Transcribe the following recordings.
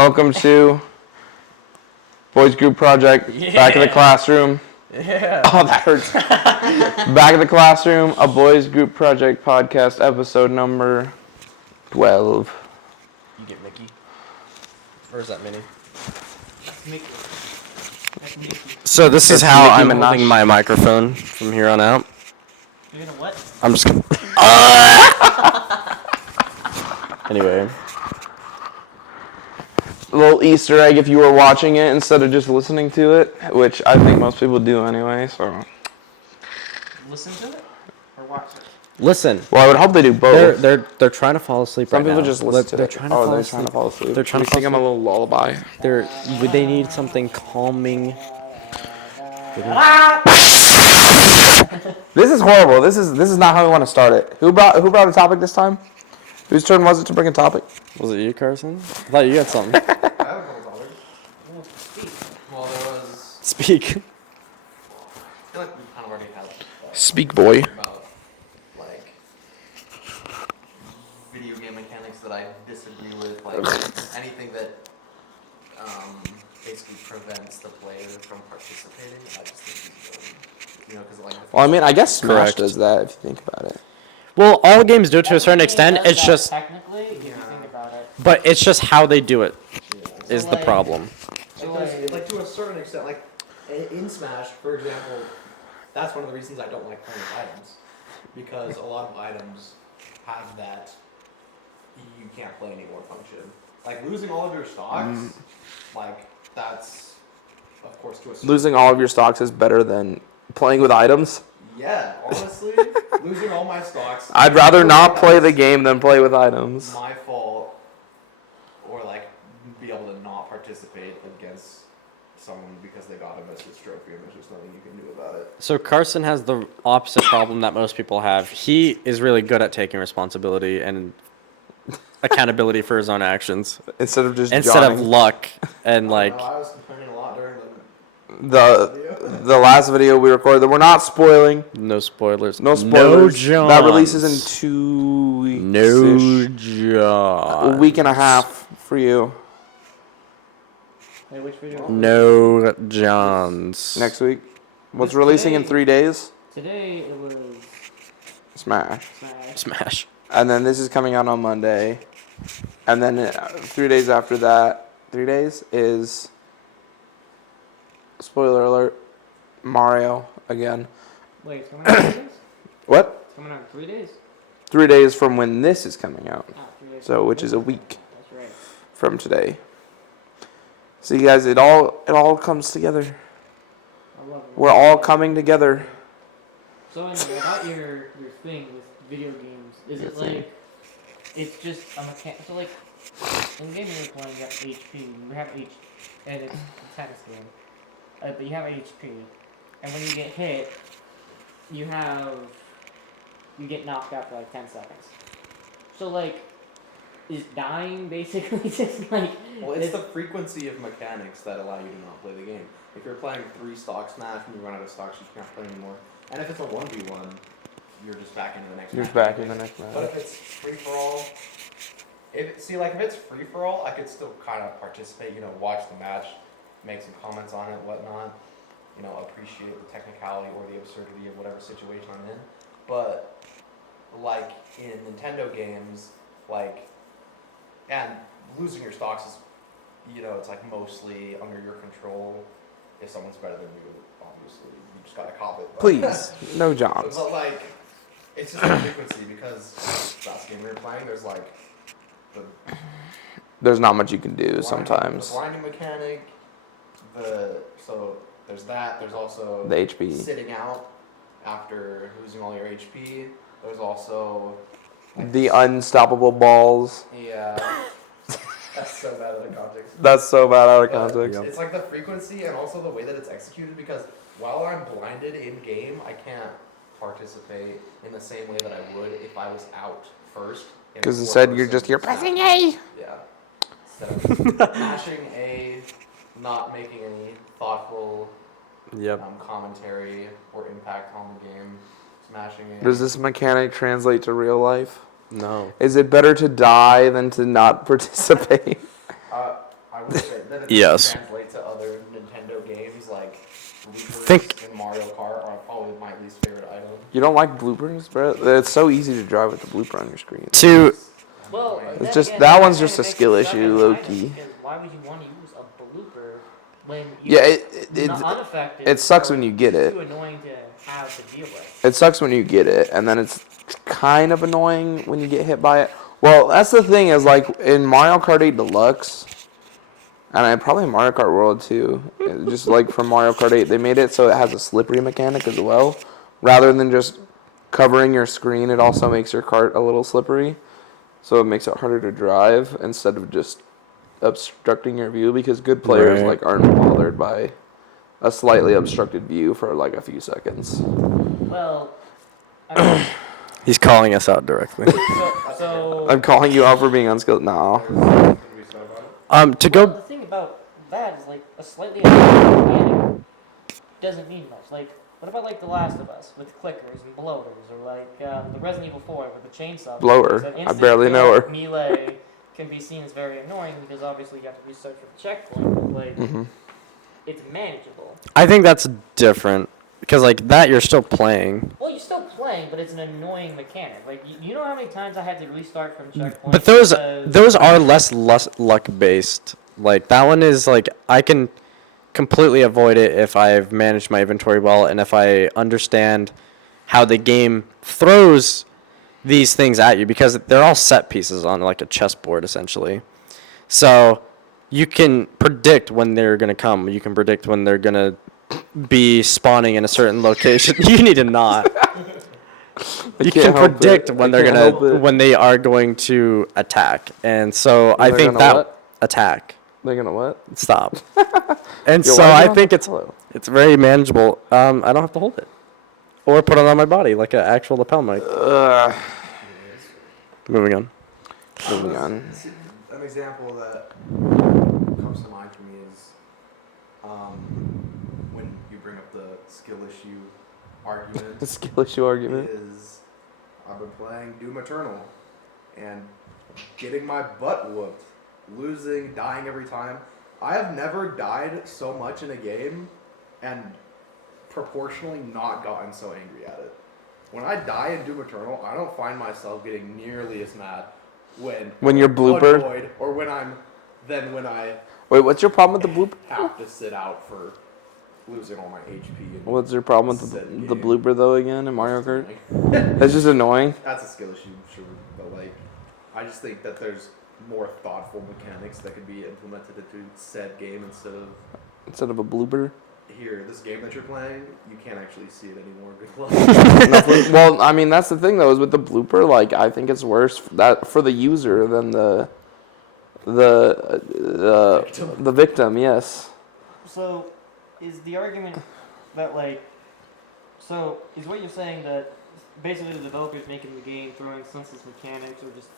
Welcome to Boys Group Project. Yeah. Back in the classroom. Yeah. Oh, that hurts. Back in the classroom, a Boys Group Project podcast, episode number 12. You get Mickey? Or is that Minnie? That's Mickey. That's Mickey. So this is It's how Nicki I'm Minaj. holding my microphone from here on out. You're gonna what? I'm just gonna... Anyway. A little Easter egg if you were watching it instead of just listening to it, which I think most people do anyway, so. Listen to it or watch it? Listen. Well, I would hope they do both. They're trying to fall asleep Some right now. people just listen to they're it. Trying to fall they're asleep. trying to fall asleep. They're trying to sing them a little lullaby. They need something calming. This is horrible. This is not how we want to start it. Who brought a topic this time? Whose turn was it to bring a topic? Was it you, Carson? I thought you had something. I have a couple topics. Well, speak. Well, there was. Speak. I feel like we kind of already had Speak, boy. about like video game mechanics that I disagree with, like anything that basically prevents the player from participating. I just think it's because like. Well, I mean, I guess Smash Correct. does that if you think about it. Well, all games do it to a certain extent. Technically, It's just, technically, if you think about it. but it's just how they do it is So, the like- problem. Like to a certain extent, like in Smash, for example, that's one of the reasons I don't like playing with items, because a lot of items have that you can't play anymore function. Like losing all of your stocks, like that's of course to a certain Losing all of your stocks is better than playing with items. Yeah, honestly, losing all my stocks. I'd rather not play the game than play with items. My fault, or like be able to not participate against someone because they got a message trophy and there's just nothing you can do about it. So Carson has the opposite problem that most people have. He is really good at taking responsibility and accountability for his own actions Instead of just instead of Johnning. luck and like. I was complaining a lot during the last video we recorded that we're not spoiling. No spoilers. No spoilers. Johns. That releases in 2 weeks. No John. A week and a half for you. Wait, which video? No Johns. Next week. What's This releasing in today- 3 days? Today it was Smash. Smash. Smash. And then this is coming out on Monday. And then 3 days after that, 3 days is, spoiler alert, Mario again. Wait, it's coming out in 3 days? What? It's coming out in 3 days? 3 days from when this is coming out. Ah, 3 days. So, which is a week That's right. from today. So you guys, it all comes together. I love it. We're all coming together. So anyway, about your thing with video games, is Your it thing. like it's just a mechanic? So like in the game you're playing, you have HP. You have H, and it's a tennis game. But you have HP, and when you get hit, you get knocked out for like 10 seconds. So like, is dying basically just like? Well, it's the frequency of mechanics that allow you to not play the game. If you're playing 3 stock Smash and you run out of stocks, you can't play anymore. And if it's a 1v1, you're just back into the next You're match. back in the next But match. if it's free for all, if it's free for all, I could still kind of participate. Watch the match, make some comments on it, whatnot. Appreciate the technicality or the absurdity of whatever situation I'm in. But like in Nintendo games, and losing your stocks is, it's like mostly under your control. If someone's better than you, obviously you just gotta cop it. But, Please, no jobs. But like, it's just a frequency because last game we were playing, there's like the There's not much you can do blinding- sometimes. The blinding mechanic. So there's that. There's also The HP. sitting out after losing all your HP. There's also The unstoppable balls. yeah. That's so bad out of context. That's so bad out of But context. It's like the frequency and also the way that it's executed, because while I'm blinded in game, I can't participate in the same way that I would if I was out first. Because instead you're pressing A. Yeah. Instead of mashing A, not making any thoughtful Yep. commentary or impact on the game, smashing A. Does this mechanic translate to real life? No. Is it better to die than to not participate? I I will say that if Yes. you translate to other Nintendo games, like bloopers Think- in Mario Kart are probably my least favorite item. You don't like bloopers, bro? It's so easy to drive with the blooper on your screen. To Well, It's then just- again, that one's kinda just a makes skill it suck issue, as an low item, key. Because why would you want to use a blooper when Yeah, you're it unaffected? it sucks or when you get it's it. too annoying to have to deal with. It sucks when you get it, and then it's kind of annoying when you get hit by it. Well, that's the thing is like in Mario Kart 8 Deluxe, and probably in Mario Kart World too. Just like from Mario Kart 8, they made it so it has a slippery mechanic as well, rather than just covering your screen. It also makes your cart a little slippery, so it makes it harder to drive instead of just obstructing your view. Because good players Right. like aren't bothered by a slightly obstructed view for like a few seconds. Well, I mean, he's calling us out directly. so I'm calling you out for being unskilled. No. There's something to be said about it. To well, go. the thing about that is like a slightly annoying mechanic doesn't mean much. Like, what about like The Last of Us with clickers and blowers, or like the Resident Evil 4 with the chainsaw? Blower. Because an I instant barely know her. Melee can be seen as very annoying because obviously you have to research for the checkpoint. But like, Mm-hmm. it's manageable. I think that's different because like that you're still playing. Well, you're still playing, but it's an annoying mechanic. Like, you know how many times I had to restart from checkpoint? But those because- are less luck based. Like that one is like I can completely avoid it if I've managed my inventory well and if I understand how the game throws these things at you because they're all set pieces on like a chessboard essentially. So you can predict when they're gonna come. You can predict when they're gonna be spawning in a certain location. You need to not. You can can't help predict it. when I they're can't help gonna it. when they are going to attack, and so I they're think gonna that what? attack. They're gonna what? Stop. And Yo, so why do you I not think have it's to it's very manageable. I don't have to hold it, or put it on my body like an actual lapel mic. Ugh. Moving on. Moving on. An example that comes to mind for me is when you bring up the skill issue argument. The skill issue argument. Is I've been playing Doom Eternal and getting my butt whooped, losing, dying every time. I have never died so much in a game and proportionally not gotten so angry at it. When I die in Doom Eternal, I don't find myself getting nearly as mad when you're bloopered? annoyed or when I Wait, what's your problem with the bloop? have to sit out for losing all my HP. And What's your problem with Set the game. blooper though again in Mario Kart? Like, That's just annoying. that's a skill issue, sure, but like, I just think that there's more thoughtful mechanics that could be implemented into said game Instead of a blooper. here, this game that you're playing, you can't actually see it anymore. Good luck. Well, I mean that's the thing though is with the blooper. Like I think it's worse for the user than the victim. Yes. So, is the argument that like, so is what you're saying that basically the developers making the game throwing senseless mechanics or just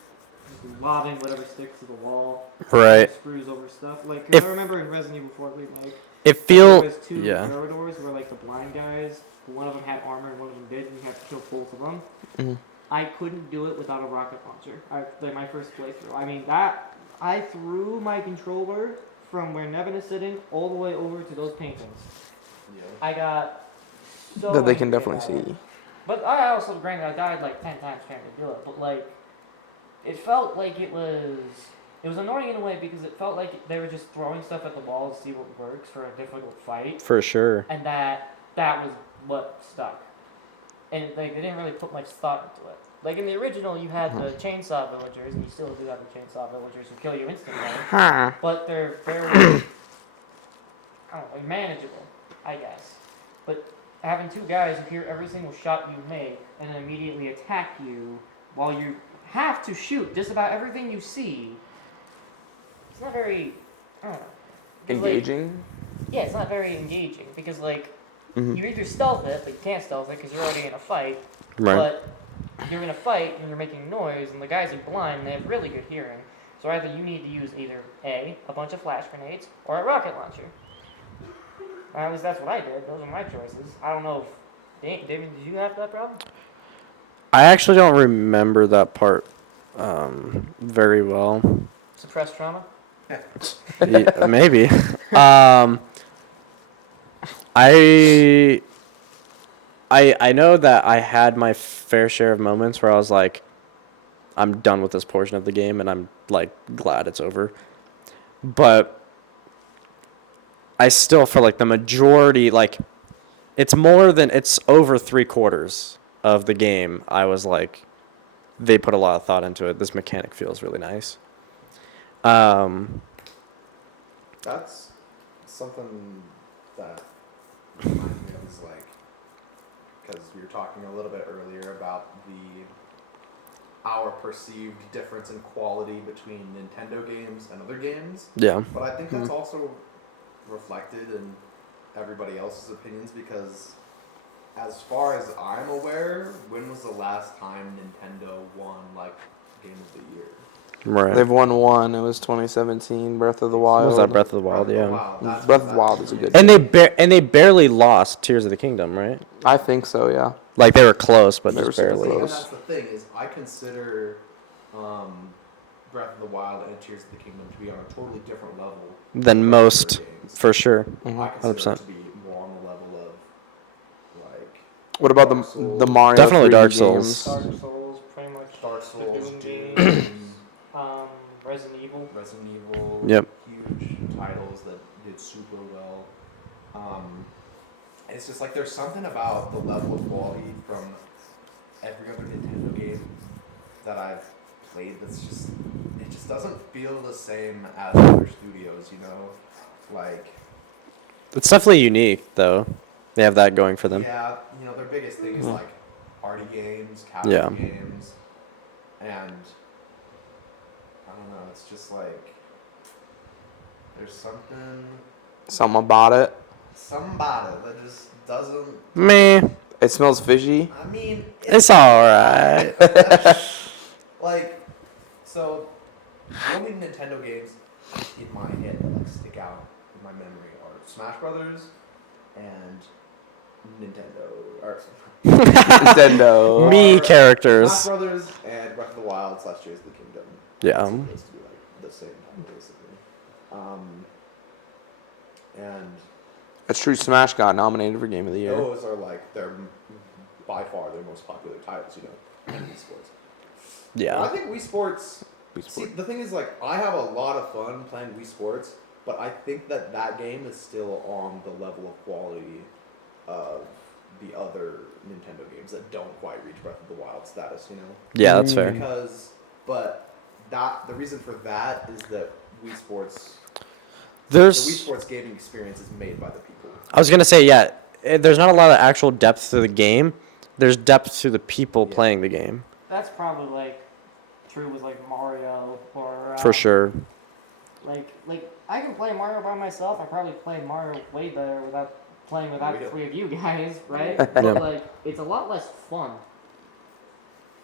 lobbing whatever sticks to the wall, Right. screws over stuff. Like, 'cause If- I remember in Resident Evil 4 remake, It there feel was two yeah. corridors where like the blind guys, one of them had armor and one of them did, and you had to kill both of them. Mhm. I couldn't do it without a rocket launcher. Like my first playthrough. I mean that I threw my controller from where Nevan is sitting all the way over to those paintings. Yeah. I got so That they can angry definitely about it. see. But I also, granted, I died like 10 times trying to do it. But like, it felt like it was annoying in a way because it felt like they were just throwing stuff at the wall to see what works for a difficult fight, For sure. and that was what stuck. And like they didn't really put much thought into it. Like in the original, you had the chainsaw villagers, and you still do have the chainsaw villagers who kill you instantly. Huh. But they're very, I don't know, manageable, I guess. But having two guys who hear every single shot you make and then immediately attack you while you have to shoot just about everything you see, it's not very, I don't know. 'Cause, like, Engaging. yeah, it's not very engaging because like Mhm. you either stealth it, but you can't stealth it because you're already in a fight. Right. But you're in a fight and you're making noise, and the guys are blind and they have really good hearing. So either you need to use either a bunch of flash grenades or a rocket launcher. At least that's what I did. Those are my choices. I don't know if Damian, did you have that problem? I actually don't remember that part very well. Suppressed trauma. Maybe. I I know that I had my fair share of moments where I was like, I'm done with this portion of the game, and I'm like glad it's over. But I still feel like the majority, like it's over 3/4 of the game. I was like, they put a lot of thought into it. This mechanic feels really nice. Um, That's something that reminds me of is like, because we were talking a little bit earlier about our perceived difference in quality between Nintendo games and other games. yeah. But I think that's also reflected in everybody else's opinions because, as far as I'm aware, when was the last time Nintendo won like Game of the Year? Right. They've won one. It was 2017 Breath of the Wild. What was that, Breath of the Wild? Yeah. That's Breath of the Wild is a good game. And they barely lost Tears of the Kingdom, right? I think so, yeah. Like they were close, but They were just super barely. close. And that's the thing is, I consider Breath of the Wild and Tears of the Kingdom to be on a totally different level Than other most, games. for sure. I consider 100%. it to be more on the level of like What about Dark Souls. the Mario Definitely 3D Dark games? Souls. Dark Souls, pretty much. Dark the Souls, Doom Doom, games, Resident Evil. Resident Evil, Yep. huge titles that did super well. It's just like there's something about the level of quality from every other Nintendo game that I've played that's just it just doesn't feel the same as other studios, you know? Like It's definitely unique, though. They have that going for them. yeah, you know, their biggest thing is like party games, casual Yeah. games, and I don't know, it's just like there's Something about it. somebody that just doesn't. Meh. It smells fishy. I mean, It's alright. like so. The only Nintendo games in my head that like stick out in my memory are Smash Brothers and Nintendo. Or Nintendo. Me Smash characters. Brothers and Breath of the Wild / Tears of the Kingdom. Yeah. It's supposed to be like the same time basically. And That's true. Smash got nominated for Game of the Year. those are like they're by far their most popular titles, you know, in Wii Sports. But I Yeah. think Wii Sports. Wii See, Sports. the thing is, like, I have a lot of fun playing Wii Sports, but I think that game is still on the level of quality of the other Nintendo games that don't quite reach Breath of the Wild status, you know? Yeah, that's fair. The reason for that is that Wii Sports, the Wii There's. Sports gaming experience is made by the people. I was gonna say, yeah. There's not a lot of actual depth to the game. There's depth to the people Yeah. playing the game. That's probably like true with like Mario or For sure. Like I can play Mario by myself. I probably play Mario way better without playing without the Yeah. three of you guys, right? Yeah. But like it's a lot less fun.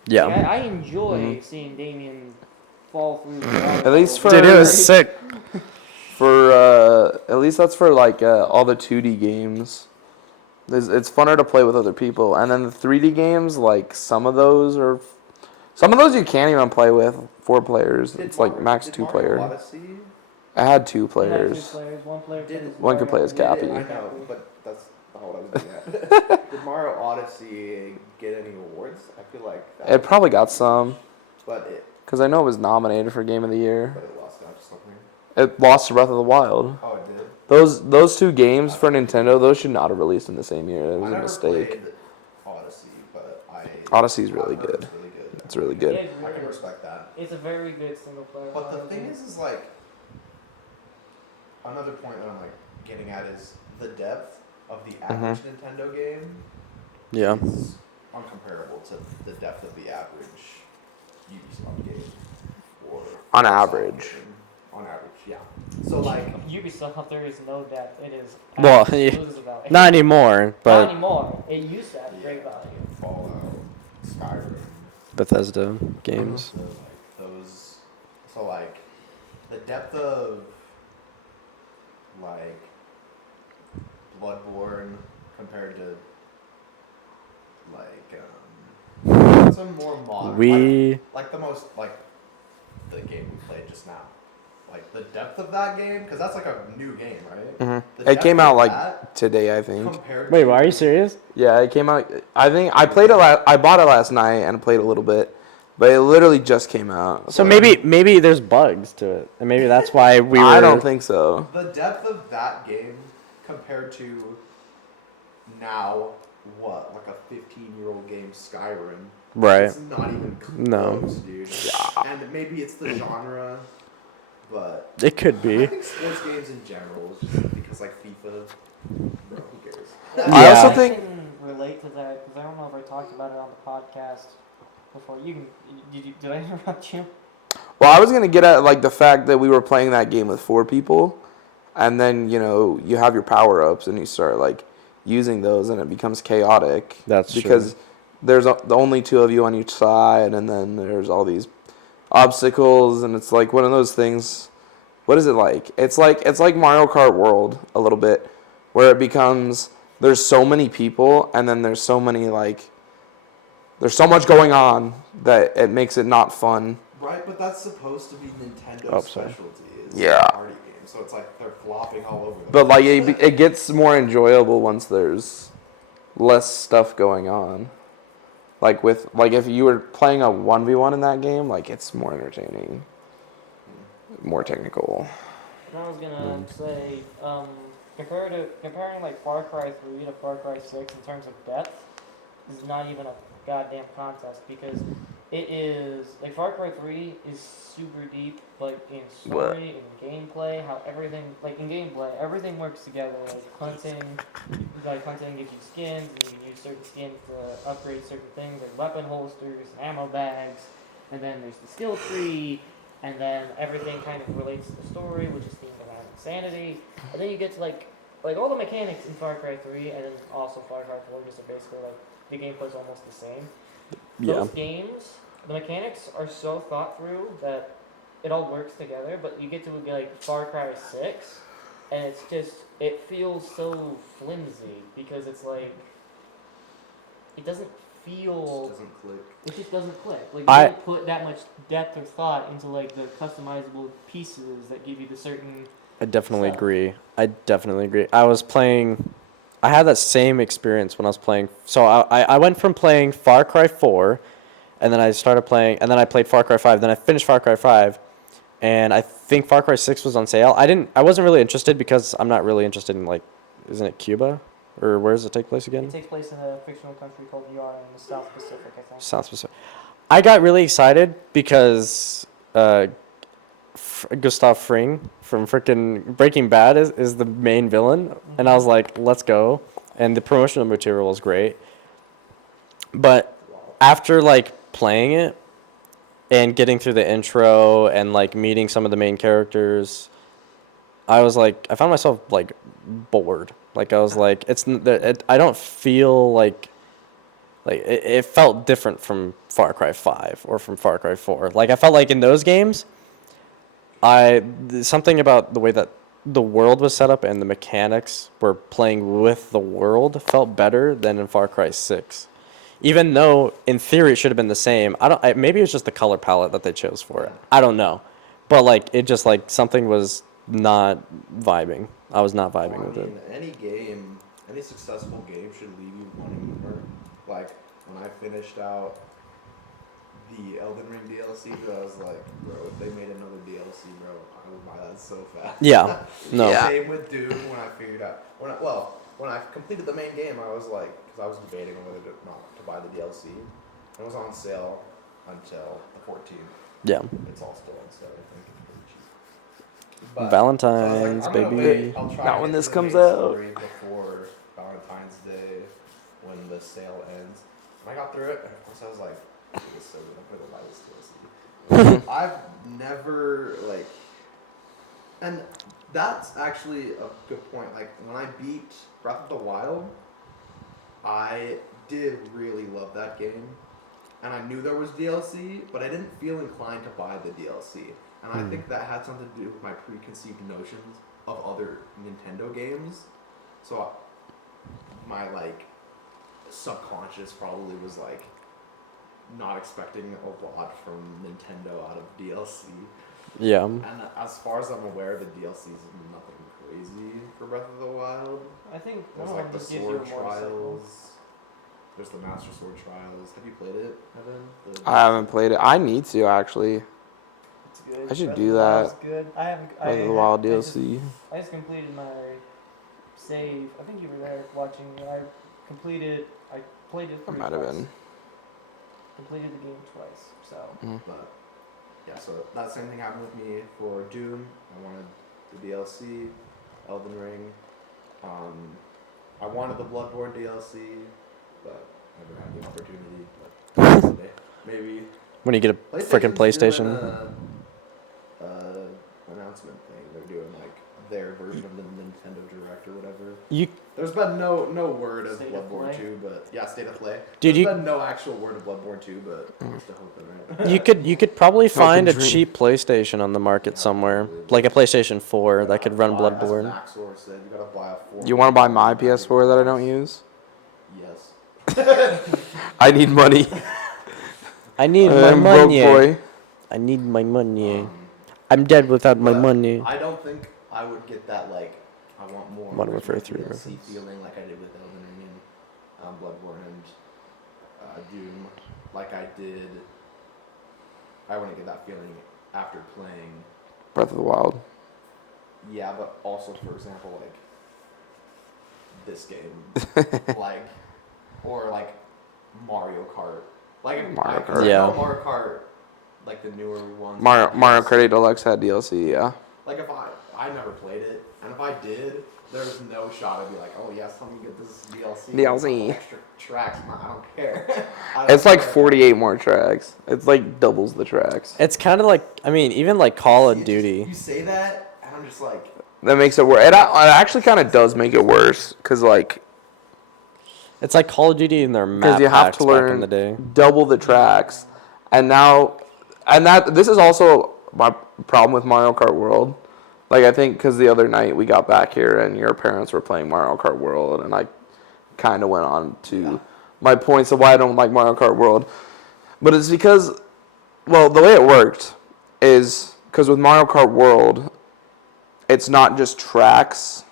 Yeah. Like, I enjoy seeing Damian fall through. The At least for Dude, it was sick. For at least that's for like all the 2D games. It's funner to play with other people, and then the 3D games, like some of those you can't even play with 4 players. It's like max 2 player. Odyssey? I had 2 Two players. players. One player. One could play as Cappy. I know, but that's not what I was getting at. Did Mario Odyssey get any awards? I feel like that It probably got some, but it because I know it was nominated for Game of the Year. lost out to something. It lost to Breath of the Wild. Oh, it did. Those 2 games for Nintendo, those should not have released in the same year. It I was a never mistake. played Odyssey, but Odyssey's really I've heard good. It's really good. It's really good. I can respect that. It's a very good single player. But the Mario thing game. is like another point that I'm like getting at is the depth of the average Nintendo game Yeah. is uncomparable to the depth of the average Ubisoft game. Or On Microsoft average. game. On average, yeah. So like Ubisoft, there is no depth. It is Well, absolute yeah. lose value. Not anymore, Not but anymore. It used to have great value. Fallout, Skyrim, Bethesda games. so like those. So like the depth of like Bloodborne compared to some more modern We like the most like the game we played just now. like the depth of that game, because that's like a new game, right? Mhm. The It depth came of out like that today, I think. compared Wait, to, are you serious? Yeah, it came out. I think I played it. I bought it last night and played a little bit, but it literally just came out. So maybe there's bugs to it, and maybe that's why we were. I don't think so. the depth of that game compared to now, what, like a 15-year-old game, Skyrim. Right. It's not even No. close, dude. And maybe it's the genre, but It could I be. think sports games in general is just because like FIFA, bro, who cares? I also Yeah. think- I can relate to that because I don't know if I talked about it on the podcast before. Did I interrupt you? Well, I was gonna get at like the fact that we were playing that game with 4 people, and then you have your power ups and you start like using those, and it becomes chaotic. That's because true. there's the only 2 of you on each side, and then there's all these obstacles, and it's like one of those things. What is it like? It's like Mario Kart World a little bit, where it becomes there's so many people, and then there's so many like there's so much going on that it makes it not fun. Right, but that's supposed to be Nintendo's Oh, sorry. specialty. Is Yeah. party games, so it's like they're flopping all over the But like place. it gets more enjoyable once there's less stuff going on. Like if you were playing a 1v1 in that game, like it's more entertaining, more technical. And I was gonna say, comparing like Far Cry 3 to Far Cry 6 in terms of depth is not even a goddamn contest because it is like Far Cry 3 is super deep, like in story, in gameplay, how everything like in gameplay everything works together. Like hunting gives you skins, and you can use certain skins to upgrade certain things, like weapon holsters, ammo bags, and then there's the skill tree. And then everything kind of relates to the story, which is themed around insanity. And then you get to like all the mechanics in Far Cry 3, and then also Far Cry 4, just are basically like the gameplay's almost the same. Yeah. Those games, the mechanics are so thought through that it all works together. But you get to like Far Cry 6, and it feels so flimsy because it's like it doesn't feel. It doesn't click. It just doesn't click. Like you I- don't put that much depth or thought into like the customizable pieces that give you the certain. I definitely stuff. agree. I had that same experience when I was playing. So I went from playing Far Cry 4, and then I played Far Cry 5. Then I finished Far Cry 5, and I think Far Cry 6 was on sale. I wasn't really interested because I'm not really interested in like, isn't it Cuba, or where does it take place again? It takes place in a fictional country called Yara in the South Pacific, I think. South Pacific. I got really excited because Gustav Fring from frickin' Breaking Bad is the main villain, and I was like, let's go. And the promotional material was great. But after like playing it and getting through the intro and like meeting some of the main characters, I found myself like bored. Like I was like, I don't feel like it felt different from Far Cry 5 or from Far Cry 4. Like I felt like in those games, something about the way that the world was set up and the mechanics were playing with the world felt better than in Far Cry 6. Even though in theory it should have been the same. Maybe it was just the color palette that they chose for it. I don't know. But like it just like something was not vibing. I was not vibing with it. Any successful game should leave you wanting more. Like when I finished out the Elden Ring DLC, I was like, bro, if they made another DLC, bro, I would buy that so fast. Yeah. No. Yeah. Same with Doom when I figured out when I completed the main game, I was like, because I was debating on whether to buy the DLC. It was on sale until the 14th. Yeah. It's all still on sale, I think. It's pretty cheap. But, Valentine's, I'm gonna baby. wait. I'll try Not to when get this to the comes main out. story before Valentine's Day, when the sale ends. And I got through it, and of course I was like, this is so good. I'm gonna buy this DLC. I've never and that's actually a good point. Like when I beat Breath of the Wild, I did really love that game, and I knew there was DLC, but I didn't feel inclined to buy the DLC. And I think that had something to do with my preconceived notions of other Nintendo games. So my subconscious probably was like not expecting a lot from Nintendo out of DLC. Yeah. And as far as I'm aware, the DLCs is nothing crazy for Breath of the Wild. I think There's one of like them the just gives you sword a motorcycle. trials. There's the Master Sword trials. Have you played it, Evan? I haven't played it. I need to actually. It's good. I should Breath do of the Wild's that. good. I haven't. Breath of the Wild I just DLC. completed my save. I think you were there watching. I completed. I played it I through might have twice. been. Completed the game twice. So. But yeah, so that same thing happened with me for Doom. I wanted the DLC, Elden Ring. I wanted the Bloodborne DLC, but never had the opportunity. But someday, maybe. When you get a freaking PlayStation's doing PlayStation. announcement thing. They're doing like their version of the Nintendo Direct or whatever. You There's been no word of State of Bloodborne Play? 2, but yeah, State of Play. Dude, There's you- been no actual word of Bloodborne 2, but we're still hoping, right? you could probably find a dream. cheap PlayStation on the market somewhere, like a PlayStation 4 that could run Bloodborne. As Maxor said, you gotta buy a 4. You want to buy my PS4 that I don't use? Yes. I need money. I need my I'm broke money. boy. I need my money. I'm dead without my But money. I don't think I would get that, like, I want more Modern Warfare original 3 DLC reference. feeling like I did with Elden Ring and Bloodborne and Doom. Like I did. I wouldn't get that feeling after playing. Breath of the Wild. Yeah, but also, for example, like this game, like, or like Mario Kart, like Mario I Kart. Yeah. know Mario Kart, like the newer ones. Mario DLC. Kart 8 Deluxe had DLC, yeah. Like if I never played it, and if I did, there's no shot I'd be like, oh yes, let me get this DLC. DLC. Extra tracks, man, I don't care. I don't It's like care. 48 more tracks. It's like doubles the tracks. It's kind of like, I mean, even like Call of Duty. You say that, and I'm just like, That makes it worse. It actually kind of does make it worse, because like, It's like Call of Duty in their map because you have packs to back in the learn day. double the tracks, and this is also my problem with Mario Kart World. Like I think because the other night we got back here and your parents were playing Mario Kart World, and I kind of went on to my points of why I don't like Mario Kart World, but it's because, well, the way it worked is because with Mario Kart World, it's not just tracks.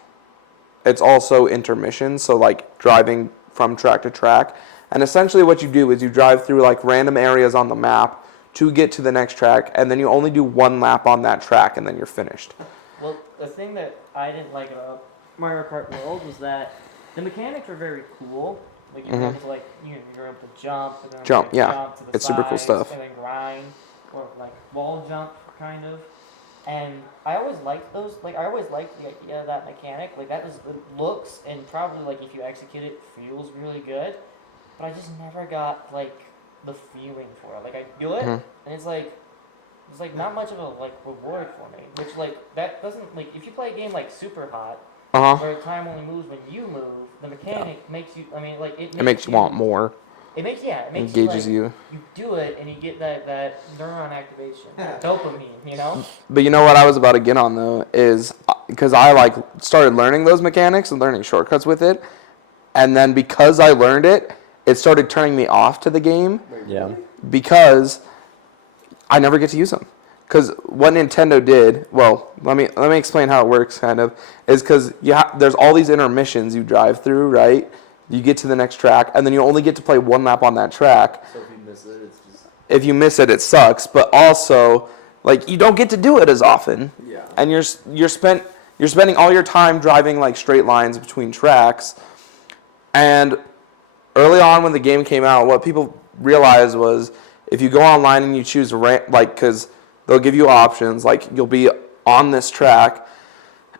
It's also intermissions, so like driving from track to track. And essentially what you do is you drive through like random areas on the map to get to the next track, and then you only do one lap on that track, and then you're finished. Well, the thing that I didn't like about Mario Kart World was that the mechanics were very cool. Like you're able to you're able to jump, and then Jump, yeah. jump to the It's super cool sides, stuff. and then grind, or like wall jump kind of. And I always liked those. Like I always liked the idea of that mechanic. Like that was it looks and probably like if you execute it feels really good. But I just never got like the feeling for it. Like I do it, and it's like not much of a like reward for me. Which like that doesn't like if you play a game like Super Hot, where time only moves when you move, the mechanic makes you. I mean, like It makes you want more. It makes it makes Engages you. you. You do it and you get that neuron activation, dopamine. You know. But you know what I was about to get on though is because I like started learning those mechanics and learning shortcuts with it, and then because I learned it, it started turning me off to the game Yeah. because I never get to use them. Because what Nintendo did, well, let me explain how it works. Kind of is because there's all these intermissions you drive through, right? You get to the next track, and then you only get to play one lap on that track. so if you miss it, it's just If you miss it, it sucks. But also, like you don't get to do it as often. yeah. And you're spending all your time driving like straight lines between tracks. And early on when the game came out, what people realized was if you go online and you choose because they'll give you options, like you'll be on this track,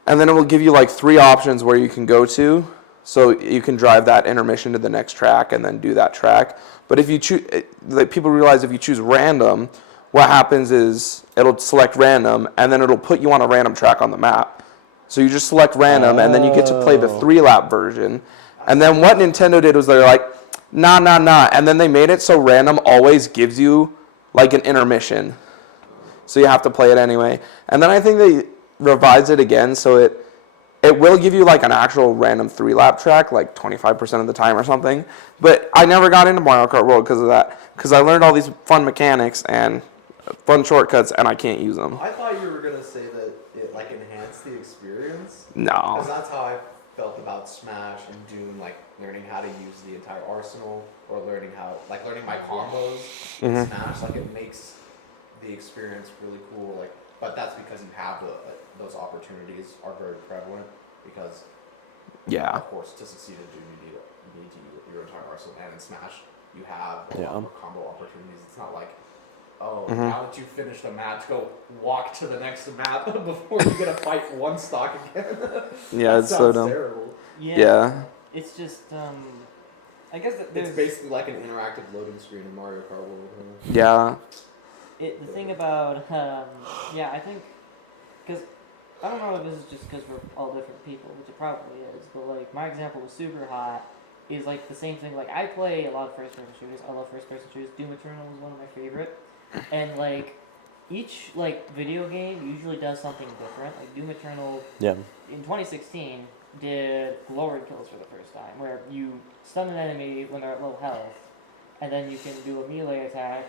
and then it will give you like 3 options where you can go to, so you can drive that intermission to the next track and then do that track. But if you choose, like people realize if you choose random, what happens is it'll select random, and then it'll put you on a random track on the map. So you just select random, and then you get to play the 3-lap version. And then what Nintendo did was they're like, nah. And then they made it so random always gives you like an intermission. So you have to play it anyway. And then I think they revised it again so it will give you like an actual random 3-lap track like 25% of the time or something. But I never got into Mario Kart World because of that. Because I learned all these fun mechanics and fun shortcuts, and I can't use them. I thought you were gonna say that it like enhanced the experience. No. Because that's how I felt about Smash and Doom, like learning how to use the entire arsenal or learning my combos in Mhm. Smash. Like it makes the experience really cool. Like, but that's because you have those opportunities are very prevalent. Because Yeah. of course, to succeed in Doom, you need to use your entire arsenal, and in Smash, you have a Yeah. lot more combo opportunities. It's not like, oh, Mhm. now that you've finished a match, go walk to the next map before you get a fight one stock again. Yeah, That it's so sounds dumb. terrible. Yeah. It's just I guess that It's there's basically like an interactive loading screen in Mario Kart World. Huh? Yeah. the thing about yeah, I think because I don't know if this is just because we're all different people, which it probably is, but like my example was Super Hot is like the same thing. Like I play a lot of first person shooters. I love first person shooters. Doom Eternal is one of my favorite, and like each like video game usually does something different. Like Doom Eternal Yeah. in 2016 did glory kills for the first time, where you stun an enemy when they're at low health, and then you can do a melee attack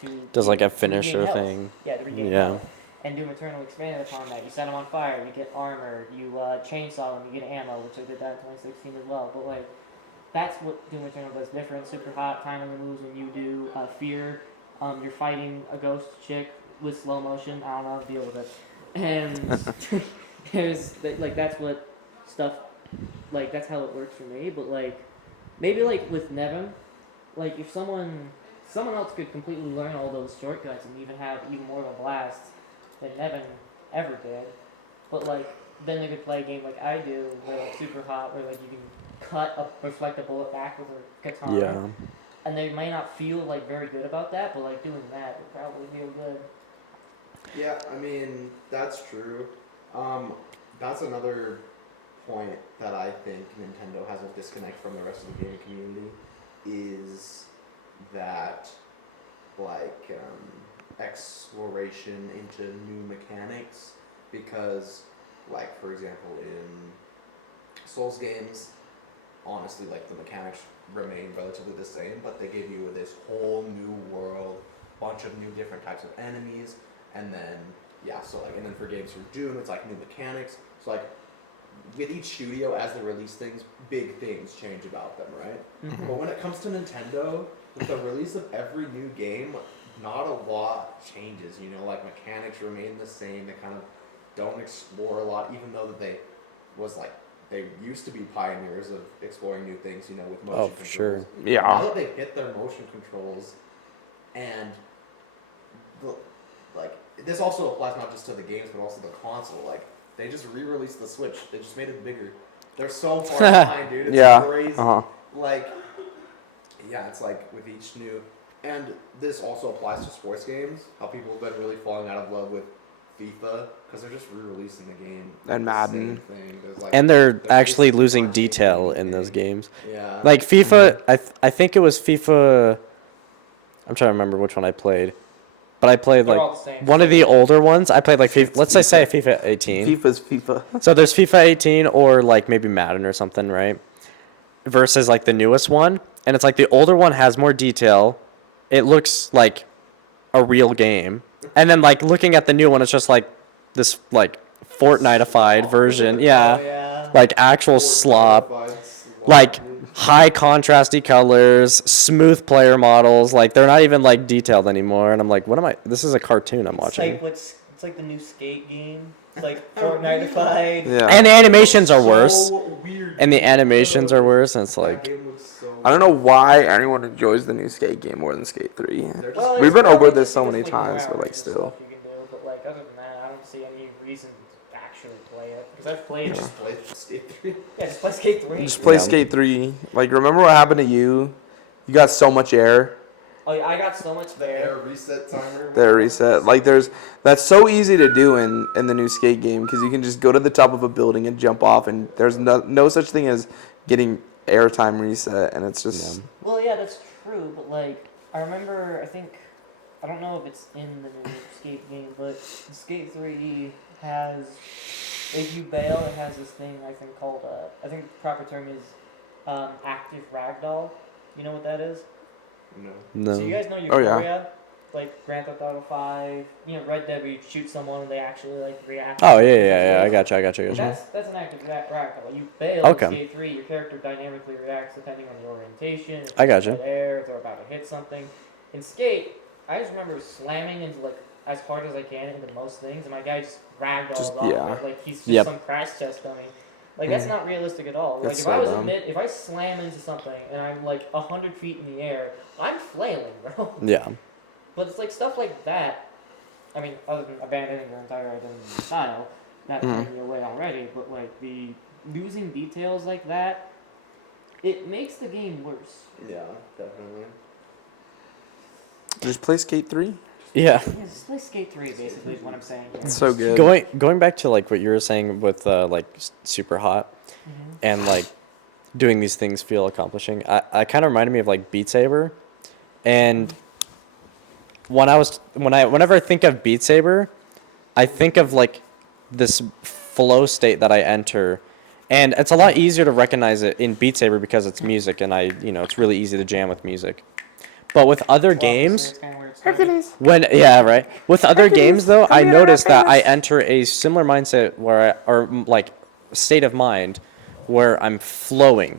to Does like a to regain finisher health. thing. Yeah, to regain Yeah. health. And Doom Eternal expanded upon that. You set them on fire, you get armor. You chainsaw them, you get ammo, which I did that in 2016 as well. But like, that's what Doom Eternal does different. Super hot, time on the moves when you do fear. You're fighting a ghost chick with slow motion. I don't know how to deal with it. And there's like that's what stuff like that's how it works for me. But like maybe like with Nevan, like if someone else could completely learn all those shortcuts and even have even more of a blast than Nevan ever did. But like then they could play a game like I do, where like super hot, where like you can reflect a bullet back with a katana. Yeah. And they might not feel like very good about that, but like doing that would probably feel good. Yeah, I mean that's true. That's another point that I think Nintendo has a disconnect from the rest of the gaming community is that like exploration into new mechanics, because like for example in Souls games, honestly like the mechanics remain relatively the same, but they give you this whole new world, bunch of new different types of enemies, and then yeah, so like and then for games for Doom it's like new mechanics. So like with each studio as they release things, big things change about them, right? Mm-hmm. But when it comes to Nintendo, with the release of every new game, not a lot changes, you know, like mechanics remain the same, they kind of don't explore a lot, even though that they used to be pioneers of exploring new things, you know, with motion For controls. sure. Now Yeah. that they've hit their motion controls, and like this also applies not just to the games but also the console. Like they just re-released the Switch. They just made it bigger. They're so far behind, dude. It's Yeah. crazy. Uh-huh. Like, yeah, it's like with each new, and this also applies to sports games. How people have been really falling out of love with FIFA because they're just re-releasing the game. And the Madden. same thing. There's, like, And they're actually basically losing not changing detail in anything. those games. Yeah. Like FIFA, I think it was FIFA. I'm trying to remember which one I played, but I played They're like all the same. one of the older ones. I played like FIFA, let's say FIFA 18. FIFA's FIFA. So there's FIFA 18 or like maybe Madden or something, right? Versus like the newest one, and it's like the older one has more detail. It looks like a real game, and then like looking at the new one, it's just like this like Fortnite-ified version. Yeah, Oh, yeah. like actual slop. Like high contrasty colors, smooth player models. Like they're not even like detailed anymore. And I'm like, what am I? This is a cartoon I'm watching. It's like the new skate game. It's like Fortnite-ified. Yeah. And the animations are worse. Weird. And the animations are worse. And it's That like, game looks so I don't know why anyone enjoys the new Skate game more than Skate 3. They're just Well, We've it's been probably over this just so because, many like, times, new but, like, hours and still. stuff you can do, but like other than that, I don't see any reason to actually play it. Because I've played just play Skate 3. yeah, just play Skate 3. Just play Yeah. Skate 3. Like, remember what happened to you? You got so much air. Oh, yeah, I got so much there. Air reset timer. There reset. Like, that's so easy to do in the new Skate game because you can just go to the top of a building and jump off, and there's no such thing as getting airtime reset, and it's just Well, yeah, that's true, but like, I remember, I don't know if it's in the new Skate game, but Skate 3 has, if you bail, it has this thing, I think, called, I think the proper term is active ragdoll. You know what that is? No. no. So you guys know Oh, Euphoria? yeah. like Grand Theft Auto 5, Red Dead, where you shoot someone and they actually like react. Oh yeah. I got you. That's an active react. Like you fail Okay. in Skate 3, your character dynamically reacts depending on the orientation. If I it's gotcha. midair, if they're about to hit something. In Skate, I just remember slamming into like as hard as I can into most things, and my guy just ragdolled Just- off yeah. it, like he's just Yep. some crash test dummy. Like that's not realistic at all. Like It's if so I was dumb. if I slam into something and I'm like 100 feet in the air, I'm flailing, bro. Yeah. But it's like stuff like that. I mean, other than abandoning your entire identity and style, that's taking you away already. But like the losing details like that, it makes the game worse. Yeah, definitely. Just play Skate 3. Yeah. Yeah, just play Skate 3 basically is what I'm saying. Here. It's so good. Going back to like what you were saying with like super hot and like doing these things feel accomplishing. I kind of reminded me of like Beat Saber, and whenever I think of Beat Saber, I think of like this flow state that I enter, and it's a lot easier to recognize it in Beat Saber because it's music, and it's really easy to jam with music. But with other Well, games, it's kinda where it started. right. With other games though, I noticed that I enter a similar mindset or like state of mind where I'm flowing.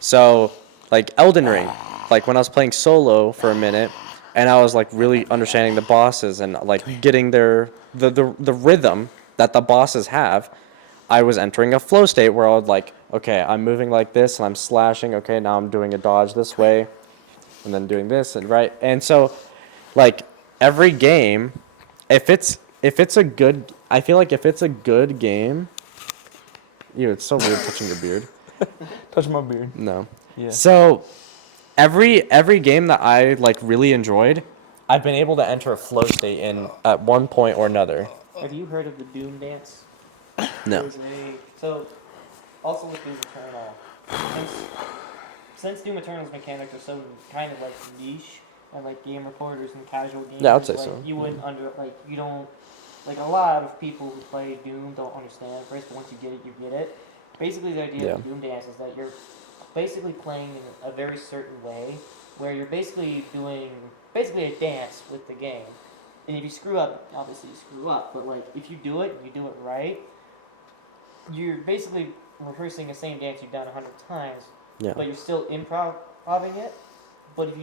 So like Elden Ring, like when I was playing solo for a minute, and I was like really understanding the bosses and like getting the rhythm that the bosses have, I was entering a flow state where I would like, okay, I'm moving like this and I'm slashing. Okay, now I'm doing a dodge this way, and then doing this and right. And so, like every game, if it's a good, I feel like if it's a good game, it's so weird touching your beard. Touch my beard. No. Yeah. So every game that I like really enjoyed, I've been able to enter a flow state in at one point or another. Have you heard of the Doom dance? No. So, also with Doom Eternal, since Doom Eternal's mechanics are so kind of like niche, and like game recorders and casual gamers, Yeah, I'd say like, so. you wouldn't you don't, like a lot of people who play Doom don't understand it first, but once you get it, you get it. Basically, the idea of Doom dance is that you're basically playing in a very certain way, where you're basically doing a dance with the game. And if you screw up, obviously you screw up, but like if you do it and you do it right, you're basically rehearsing the same dance you've done 100 times, Yeah. but you're still improvising it. But if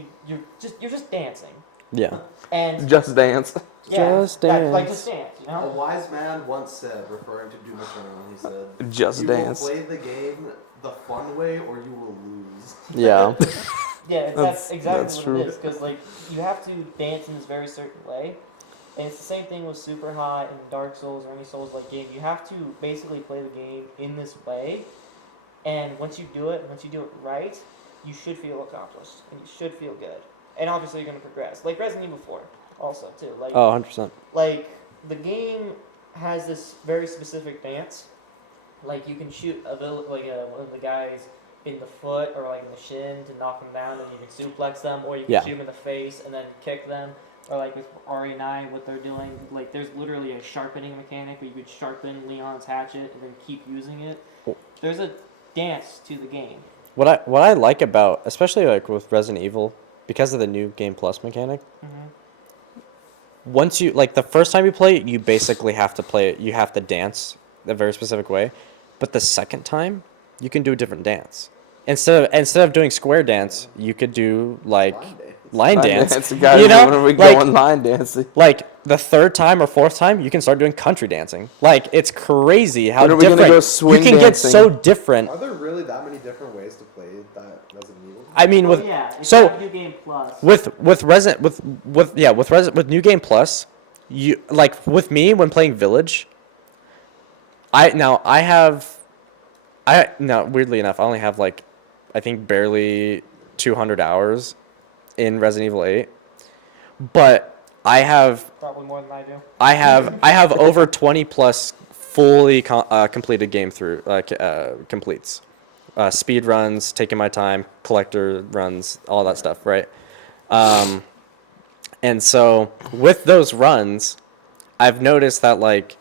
you're just dancing. Yeah. And Just Dance. yeah, Just like dance. just dance, you A know. wise man once said, referring to Doom Eternal, he said, Just "You Dance. will play the game the fun way, or you will lose." Yeah. Yeah, that's exactly that's what true. it is. Because like you have to dance in this very certain way, and it's the same thing with Super Hot and Dark Souls or any Souls-like game. You have to basically play the game in this way, and once you do it right, you should feel accomplished and you should feel good. And obviously you're gonna progress. Like Resident Evil 4, also too. Like Oh, 100%. like the game has this very specific dance. Like you can shoot one of the guys in the foot or like in the shin to knock them down, and you can suplex them, or you can shoot them in the face and then kick them. Or like with RE9, what they're doing, like there's literally a sharpening mechanic where you could sharpen Leon's hatchet and then keep using it. There's a dance to the game. What I like about, especially like with Resident Evil, because of the new Game Plus mechanic, once you like the first time you play it, you basically have to play it. You have to dance a very specific way, but the second time, you can do a different dance. Instead of doing square dance, you could do like line dance. Guys, You know, when are we like- going line dancing? Like the third time or fourth time, you can start doing country dancing. Like it's crazy how When are we gonna different go swing you can dancing? get so different. Are there really that many different ways to play that Resident Evil? I mean, with If so you have New Game Plus. with New Game Plus, you like with me when playing Village. Weirdly enough, I only have like, I think barely 200 hours in Resident Evil 8, but I have Probably more than I do. I have over 20 plus fully completed game through completes, speed runs, taking my time, collector runs, all that stuff, right? And so with those runs, I've noticed that like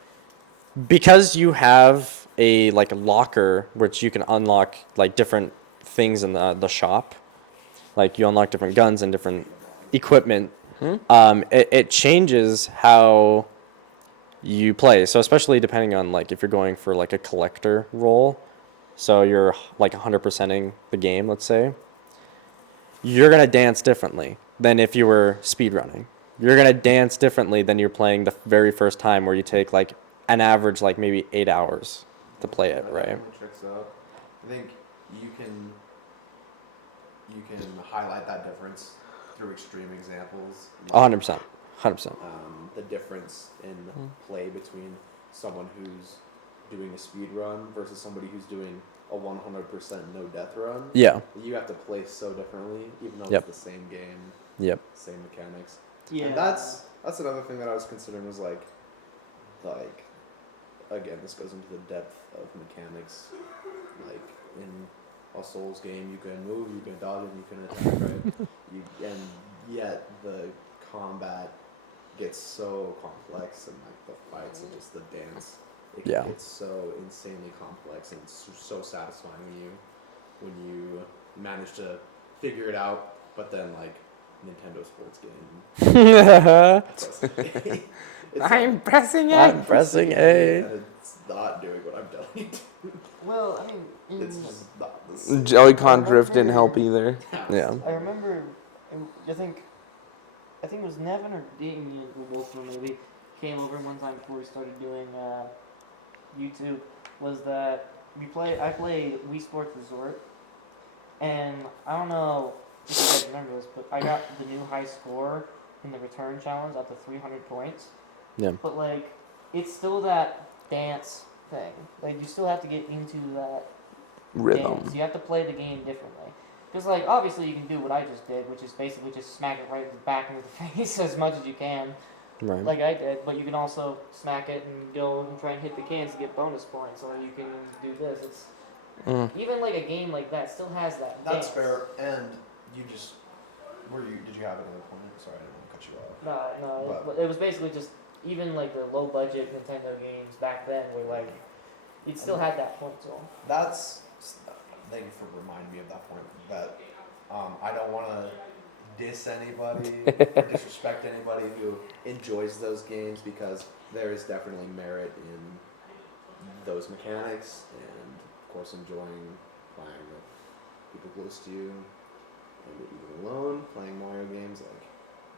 because you have a like locker which you can unlock like different things in the shop, like you unlock different guns and different equipment it changes how you play. So especially depending on like if you're going for like a collector role, so you're like 100%ing the game, let's say, you're gonna dance differently than if you were speedrunning. You're gonna dance differently than you're playing the very first time, where you take like an average like maybe 8 hours to play it, That right? definitely tricks up. I think you can highlight that difference through extreme examples. 100%, 100%. The difference in play between someone who's doing a speed run versus somebody who's doing a 100% no death run. Yeah. You have to play so differently, even though Yep. it's the same game, Yep. same mechanics. Yeah. And that's another thing that I was considering was like again, this goes into the depth of mechanics. Like in a Souls game, you can move, you can dodge, and you can attack, right? And yet the combat gets so complex, and like the fights and just the dance, it Yeah. gets so insanely complex, and it's so satisfying when you manage to figure it out. But then like Nintendo sports game, I'm pressing it. I'm pressing A. and it's not doing what I'm telling it to. Well, I mean, It's just not the same. Joy-Con drift didn't help either. Yeah. I remember, I think it was Nevan or Damian, or both of them maybe, came over one time before we started doing YouTube. Was that I played Wii Sports Resort, and I don't know if you guys remember this, but I got the new high score in the return challenge up to 300 points. Yeah. But like, it's still that dance thing. Like, you still have to get into that Rhythm. dance. You have to play the game differently. Because, like, obviously you can do what I just did, which is basically just smack it right in the back into the face as much as you can, Right. like I did. But you can also smack it and go and try and hit the cans to get bonus points, or you can do this. It's even like a game like that still has that. That's dance. fair. And you just did you have another point? Sorry, I didn't want to cut you off. No, it was basically just even like the low budget Nintendo games back then were like, it still had that point to them. Thank you for reminding me of that point. That I don't want to diss anybody or disrespect anybody who enjoys those games, because there is definitely merit in those mechanics, and of course enjoying playing with people close to you, and even alone playing Mario games. Like,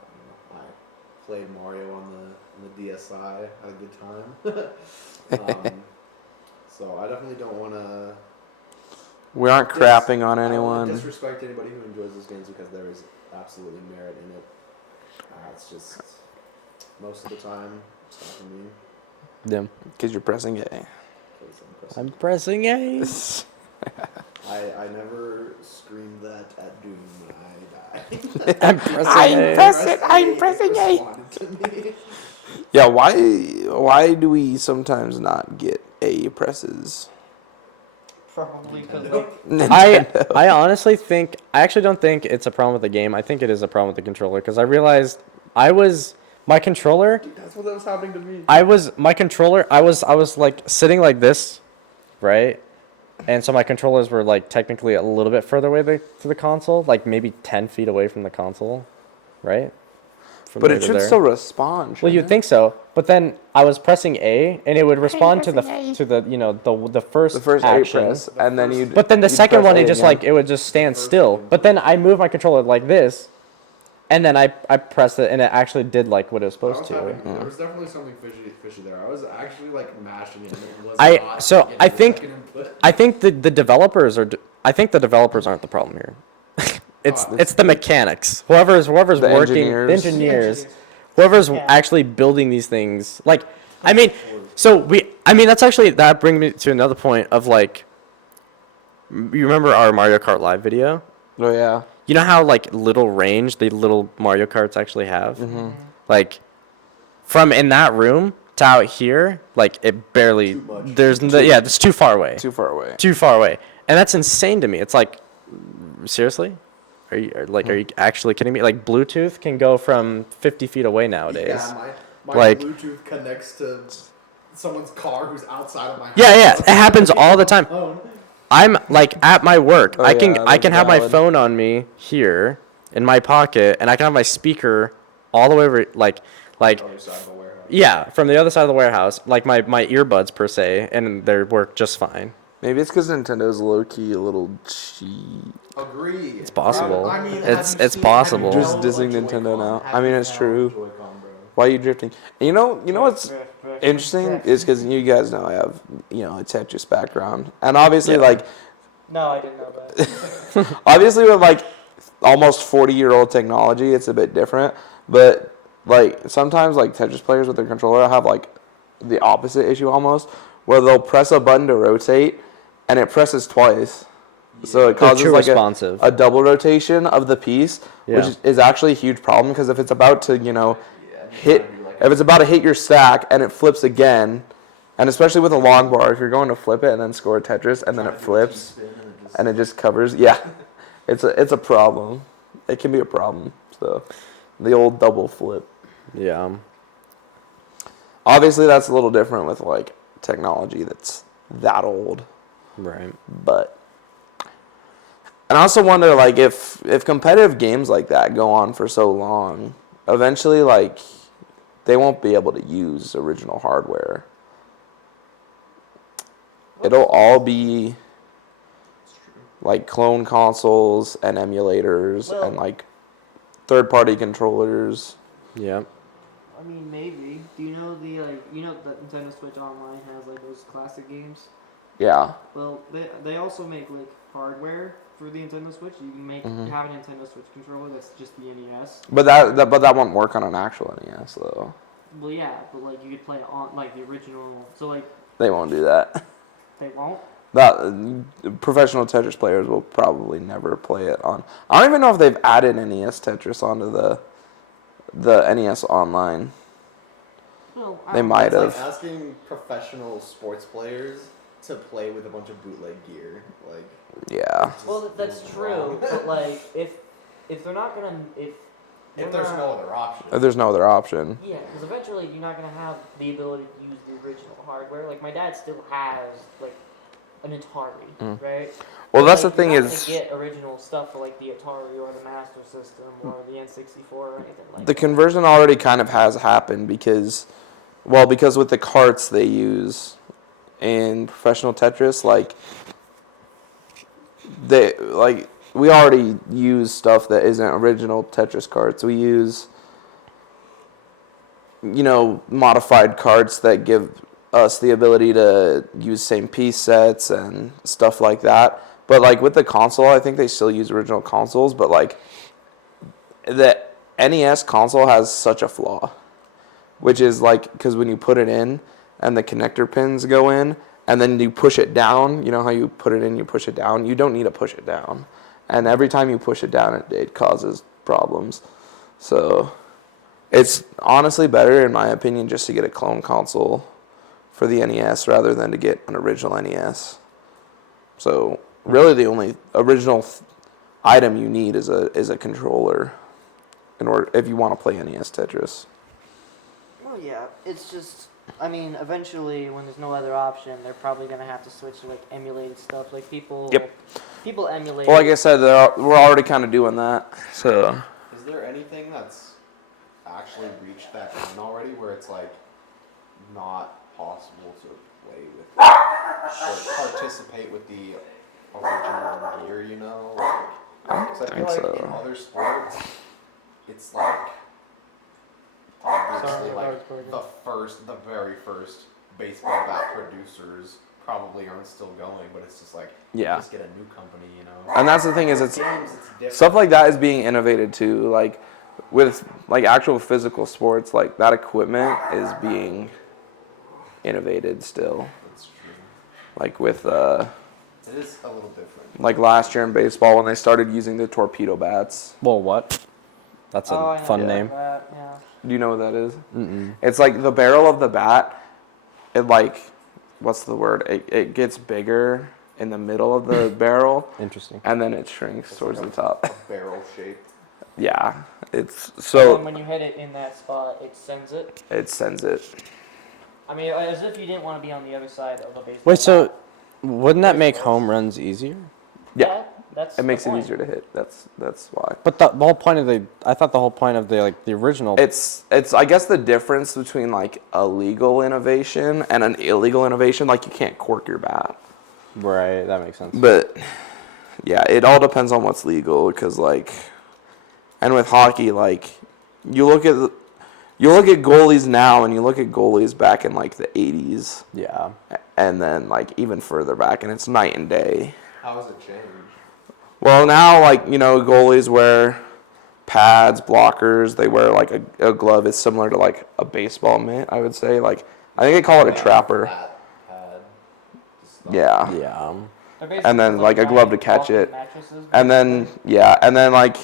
I don't know, I played Mario on the DSi, had a good time. So I definitely don't want to. We aren't crapping on I don't anyone. want to disrespect anybody who enjoys those games, because there is absolutely merit in it. It's just most of the time, it's not for me. Yeah. Because you're pressing A. 'Cause I'm pressing A. I never screamed that at Doom when I died. I'm pressing A. I'm pressing A. Responded to me. Yeah, why do we sometimes not get A presses? Probably because Nintendo. like, I honestly think, I actually don't think it's a problem with the game. I think it is a problem with the controller, because I realized my controller, Dude, that's what was happening to me. I was like sitting like this, right? And so my controllers were like technically a little bit further away to the console, like maybe 10 feet away from the console, right? From But there it to should there. still respond. Well, shouldn't you'd it? think so, but then I was pressing A, and it would respond to the first The first A action. press, and then you'd. But then the you'd second press one, A it just again. like it would just stand still. But then I moved my controller like this, and then I pressed it, and it actually did like what it was supposed to. There was definitely something fishy there. I was actually like mashing it, and it was I- not so getting I the think- second input. I think the developers are. I think the developers aren't the problem here. It's the mechanics. Whoever's The working, engineers. the engineers, whoever's Yeah. actually building these things. Like, I mean, that brings me to another point of like, you remember our Mario Kart Live video? Oh yeah. You know how like little range the little Mario Karts actually have? Mm-hmm. Like, from in that room to out here, like it barely. Too much. It's too far away. Too far away. Too far away, and that's insane to me. It's like, seriously, are you actually kidding me? Like Bluetooth can go from 50 feet away nowadays. Yeah, my Like- Bluetooth connects to someone's car who's outside of my house. Yeah, it happens all the time. Phone. I'm like at my work. Oh, I yeah, can that's have my valid. phone on me here in my pocket, and I can have my speaker all the way over, like Other side of the warehouse. yeah, from the other side of the warehouse, like my earbuds per se, and they work just fine. Maybe it's because Nintendo's low key a little cheap. Agree. It's possible. I mean, It's possible. Just dissing Nintendo now. I mean, it's true. Joy-Con, bro. Why are you drifting? And you know what's Drift, interesting drift. is because you guys know I have a Tetris background, and obviously Yeah. No, I didn't know that. obviously with like almost 40-year-old technology, it's a bit different. But like sometimes like Tetris players with their controller have like the opposite issue almost, where they'll press a button to rotate, and it presses twice. So it They're causes too like responsive. a double rotation of the piece, Yeah. which is actually a huge problem because if it's about to, Yeah, hit, if it's about to hit your stack and it flips again, and especially with a long bar, if you're going to flip it and then score a Tetris and then it flips and it just covers, yeah, it's a problem. It can be a problem. So the old double flip. Yeah. Obviously, that's a little different with like technology that's that old. Right. But and I also wonder like if competitive games like that go on for so long, eventually like they won't be able to use original hardware. It'll all be like clone consoles and emulators Well- and like third-party controllers. Yeah. I mean, maybe. Do you know the that Nintendo Switch Online has like those classic games? Yeah. Well, they also make like hardware for the Nintendo Switch. You can have a Nintendo Switch controller that's just the NES. But that won't work on an actual NES though. Well, yeah, but like you could play it on like the original. So like They won't do that. they won't. That professional Tetris players will probably never play it on. I don't even know if they've added NES Tetris onto the NES Online. Well, I They don't- might It's like have. asking professional sports players to play with a bunch of bootleg gear. Like, Yeah. Well, that's true. But like if they're not gonna if they're there's not- no other option. If there's no other option. Yeah, because eventually you're not gonna have the ability to use the original hardware. Like my dad still has like an Atari, right? Well, But, that's like, the thing you're not is gonna get original stuff for like the Atari or the Master System or the N64 or anything like the that. conversion already kind of has happened because with the carts they use in professional Tetris, like we already use stuff that isn't original Tetris carts. We use modified carts that give us the ability to use same piece sets and stuff like that. But like with the console, I think they still use original consoles, but like the NES console has such a flaw, which is like because when you put it in and the connector pins go in and then you push it down, you know how you put it in, you push it down, you don't need to push it down. And every time you push it down, it causes problems. So it's honestly better, in my opinion, just to get a clone console for the NES rather than to get an original NES. So really the only original item you need is a controller in order if you want to play NES Tetris. Well, yeah, it's just. I mean, eventually, when there's no other option, they're probably gonna have to switch to like emulated stuff. Like people. Yep. People emulate. Well, like I said, we're already kind of doing that. So Is there anything that's actually reached that end already where it's like not possible to play with or participate with the original gear, you know? Like, 'cause I feel think like in so. other sports, it's like obviously Sorry, like Lars the very first baseball bat producers probably aren't still going, but it's just like Yeah. just get a new company, you know? and that's the thing is With it's games, it's different. stuff like that is being innovated too. Like with like actual physical sports, like that equipment is being innovated still. That's true. Like with It is a little different. like last year in baseball when they started using the torpedo bats. Well, what? That's a Oh, I know fun about name. that, yeah. Do you know what that is? Mm-mm. It's like the barrel of the bat. It like, what's the word? It gets bigger in the middle of the barrel, Interesting. and then it shrinks towards the top. A barrel shape. Yeah, it's And so when you hit it in that spot, it sends it. it sends it. I mean, as if you didn't want to be on the other side of a baseball. Wait, so bat. wouldn't that make home runs easier? Yeah, That's It makes the it point. easier to hit. That's why. But the whole point of I thought the whole point of the original. It's I guess the difference between like a legal innovation and an illegal innovation, like you can't cork your bat. Right, that makes sense. But yeah, it all depends on what's legal because like, and with hockey, like you look at goalies now and you look at goalies back in like the 80s Yeah. and then like even further back, and it's night and day. How has it changed? Well, now like goalies wear pads, blockers. They wear like a glove is similar to like a baseball mitt, I would say. Like I think they call it a trapper. Flat pad. Just not- Yeah. Yeah. They're basically And then just like a glove to giant catch walking it. mattresses, And then basically. and then like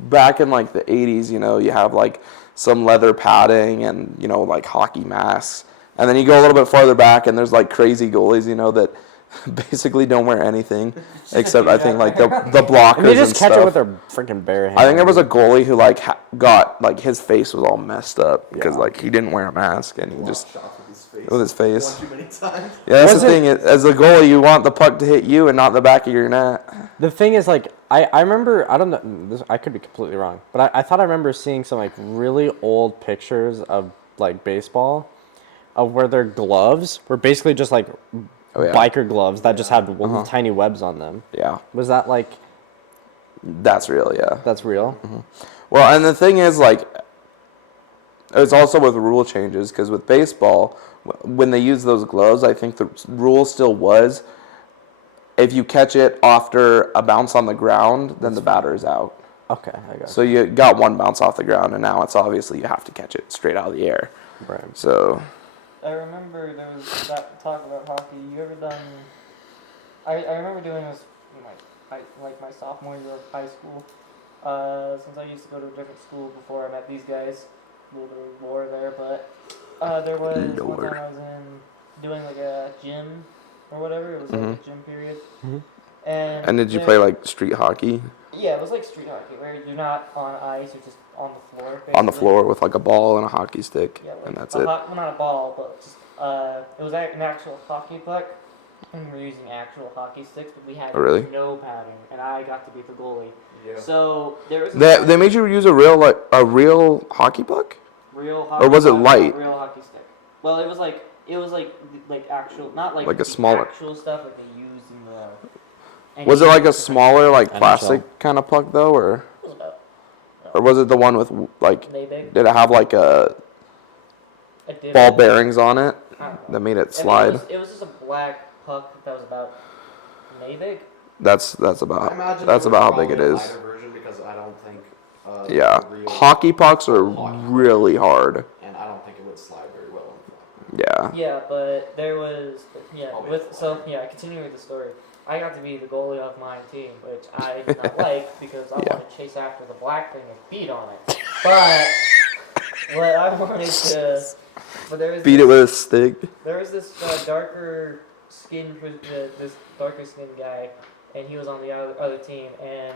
back in like the 80s, you have like some leather padding and like hockey masks. And then you go a little bit farther back and there's like crazy goalies, that basically don't wear anything except I think like the blockers And they just catch stuff. it with their freaking bare hands. I think there was a goalie who like got like his face was all messed up because Yeah. like he didn't wear a mask and he block just shots with his face. with his face. One too many times. Yeah, that's Was the it- thing. As a goalie, you want the puck to hit you and not the back of your net. The thing is, like, I remember, I don't know, I could be completely wrong, but I thought I remember seeing some, like, really old pictures of, like, baseball, of where their gloves were basically just, like, Oh, yeah. biker gloves that just had tiny webs on them. Yeah, Was that, like, that's real. Yeah. that's real? Well, and the thing is, like, it's also with rule changes because with baseball, when they use those gloves, I think the rule still was if you catch it after a bounce on the ground, then the batter is out. Okay, I got So you got one bounce off the ground, and now it's obviously you have to catch it straight out of the air. it. Right. So I remember there was that talk about hockey. You ever done? I remember doing this in my sophomore year of high school. Since I used to go to a different school before I met these guys, a little bit of lore there, but there was one Lore. time I was doing like a gym or whatever. It was like a gym period. Mhm. and did you there- play like street hockey Yeah, it was like street hockey where you're not on ice, you're just on the floor. on the basically. floor with like a ball and a hockey stick, Yeah, like and that's a it? well, not a ball, but just it was an actual hockey puck, and we were using actual hockey sticks, but we had Oh, really? no padding, and I got to be the goalie. Yeah. So there was They made you use a real hockey puck. real hockey or was it puck, light? real hockey stick. Well, it was like actual, not like Like a the smaller- actual stuff like they used in the. Was it like a NHL. smaller like NHL. plastic kind of puck though, or It was about was it the one with like they big. did it have like a It did. ball bearings on it I don't know. that made it I mean, slide? it was just a black puck that was about May big. That's I about imagine that's it was about how big probably it a is. lighter version because I don't think. Yeah, real- hockey pucks are Hockey. really hard. And I don't think it would slide very well. Yeah. Yeah, but there was Probably with a so continuing with the story. I got to be the goalie of my team, which I did not like because I Yeah. wanted to chase after the black thing and beat on it. But what I wanted to, but there was Beat it with a stick. there was this darker skinned guy, and he was on the other team, and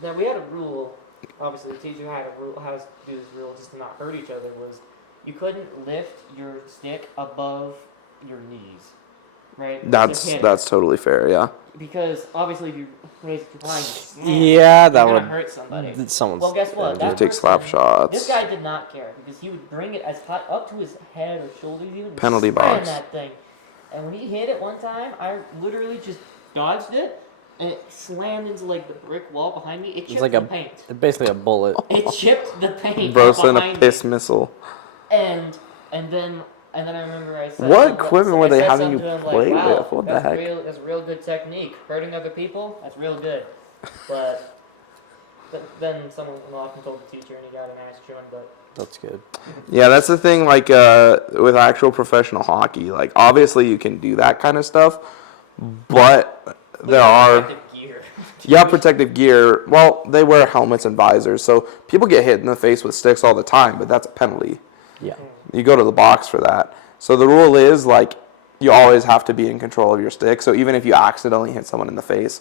then we had a rule. Obviously, the teacher had a rule how to do this rule just to not hurt each other was you couldn't lift your stick above your knees, right? That's To hit it. that's totally fair. Yeah. Because obviously if you raise your line, you snap, Yeah, that you're would. gonna hurt somebody. Someone's. Well, guess what? You That take slap person- shots. This guy did not care because he would bring it as high up to his head or shoulders, even and Penalty slam box. that thing. And when he hit it one time, I literally just dodged it, and it slammed into like the brick wall behind me. It chipped like the a- paint. Basically a bullet. It chipped the paint. Bro, off sent a behind piss me. missile. And then I remember I said. What something- equipment were I they said having you something to him play like, wow, with? What the that's heck? That's real good technique. Hurting other people, that's real good. But then someone went off and told the teacher, and he got an ass chewing. But That's good. Yeah, that's the thing. Like with actual professional hockey, like obviously you can do that kind of stuff, but there are protective gear. protective gear. Well, they wear helmets and visors, so people get hit in the face with sticks all the time, but that's a penalty. Yeah. You go to the box for that. So the rule is like you always have to be in control of your stick. So even if you accidentally hit someone in the face,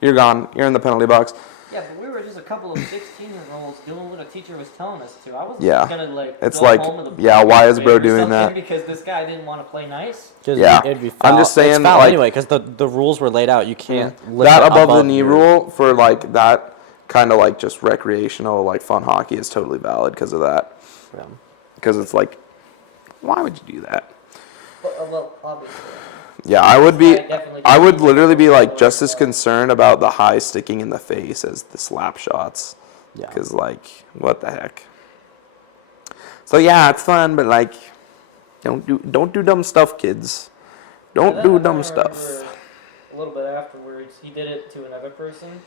you're gone. You're in the penalty box. Yeah, but we were just a couple of 16-year-olds doing what a teacher was telling us to. I wasn't Yeah. gonna like It's go like, home with a yeah, why is bro or doing something that? because this guy didn't want to play nice. Yeah. It'd be I'm foul. just saying, it's foul like- anyway because the rules were laid out. You can't lift That it above the knee your- rule for like that kind of like just recreational like fun hockey is totally valid because of that. Yeah. Because it's like, why would you do that? Well, obviously. Yeah, I would This be. guy definitely I would didn't literally be like look just as like- concerned about the high sticking in the face as the slap shots. Yeah. Because like, what the heck? So yeah, it's fun, but like, don't do dumb stuff, kids. Don't And do then I dumb remember stuff. A little bit afterwards, he did it to another person,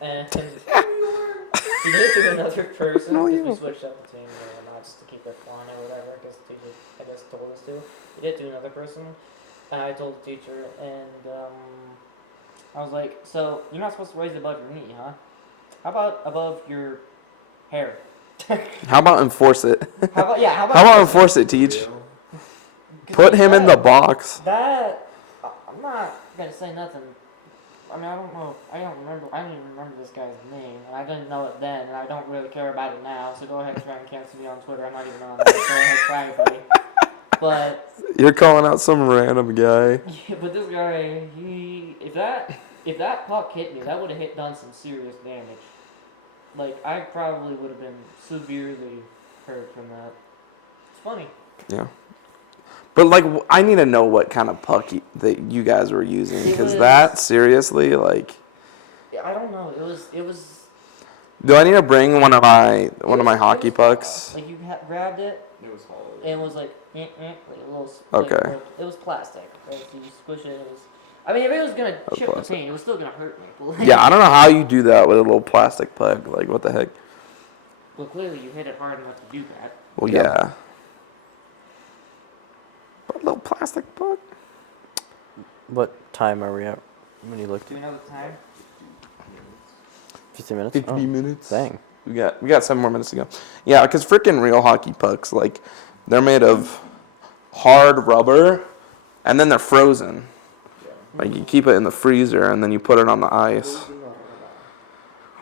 and he did it to another person No, because you- we switched up the team and whatnot just to keep it fun or whatever. Because the teacher, I guess, told us to. He did it to another person, and I told the teacher, and I was like, "So you're not supposed to raise it above your knee, huh? How about above your hair? How about enforce it? How about yeah? How about How about enforce it, Teach? 'cause Put him in the box. That I'm not gonna say nothing. I mean, I don't know. I don't remember. I don't even remember this guy's name, and I didn't know it then, and I don't really care about it now. So go ahead and try and cancel me on Twitter. I'm not even on there. Go ahead, try it, buddy. But You're calling out some random guy. yeah, but this guy, if that puck hit me, that would have done some serious damage. Like I probably would have been severely hurt from that. It's funny. Yeah. But like, I need to know what kind of puck that you guys were using, It because was- that seriously, like, Yeah, I don't know. It was. do I need to bring one of my it was hockey pucks? Like you grabbed it, It was hard. and it was like a little. Okay. Like, it was plastic. Right? So you squish it. It was. I mean, if it was gonna That's chip the plastic. paint, it was still gonna hurt me. But, like, Yeah, I don't know how you do that with a little plastic puck. Like, what the heck? Well, clearly you hit it hard enough to do that. Well, Yeah. yeah. But a little plastic puck. What time are we at? When you looked Do we know the time? 15 minutes. 50 Oh, minutes. dang. We got 7 more minutes to go. Yeah, because freaking real hockey pucks, like, they're made of hard rubber, and then they're frozen. Like, you keep it in the freezer, and then you put it on the ice.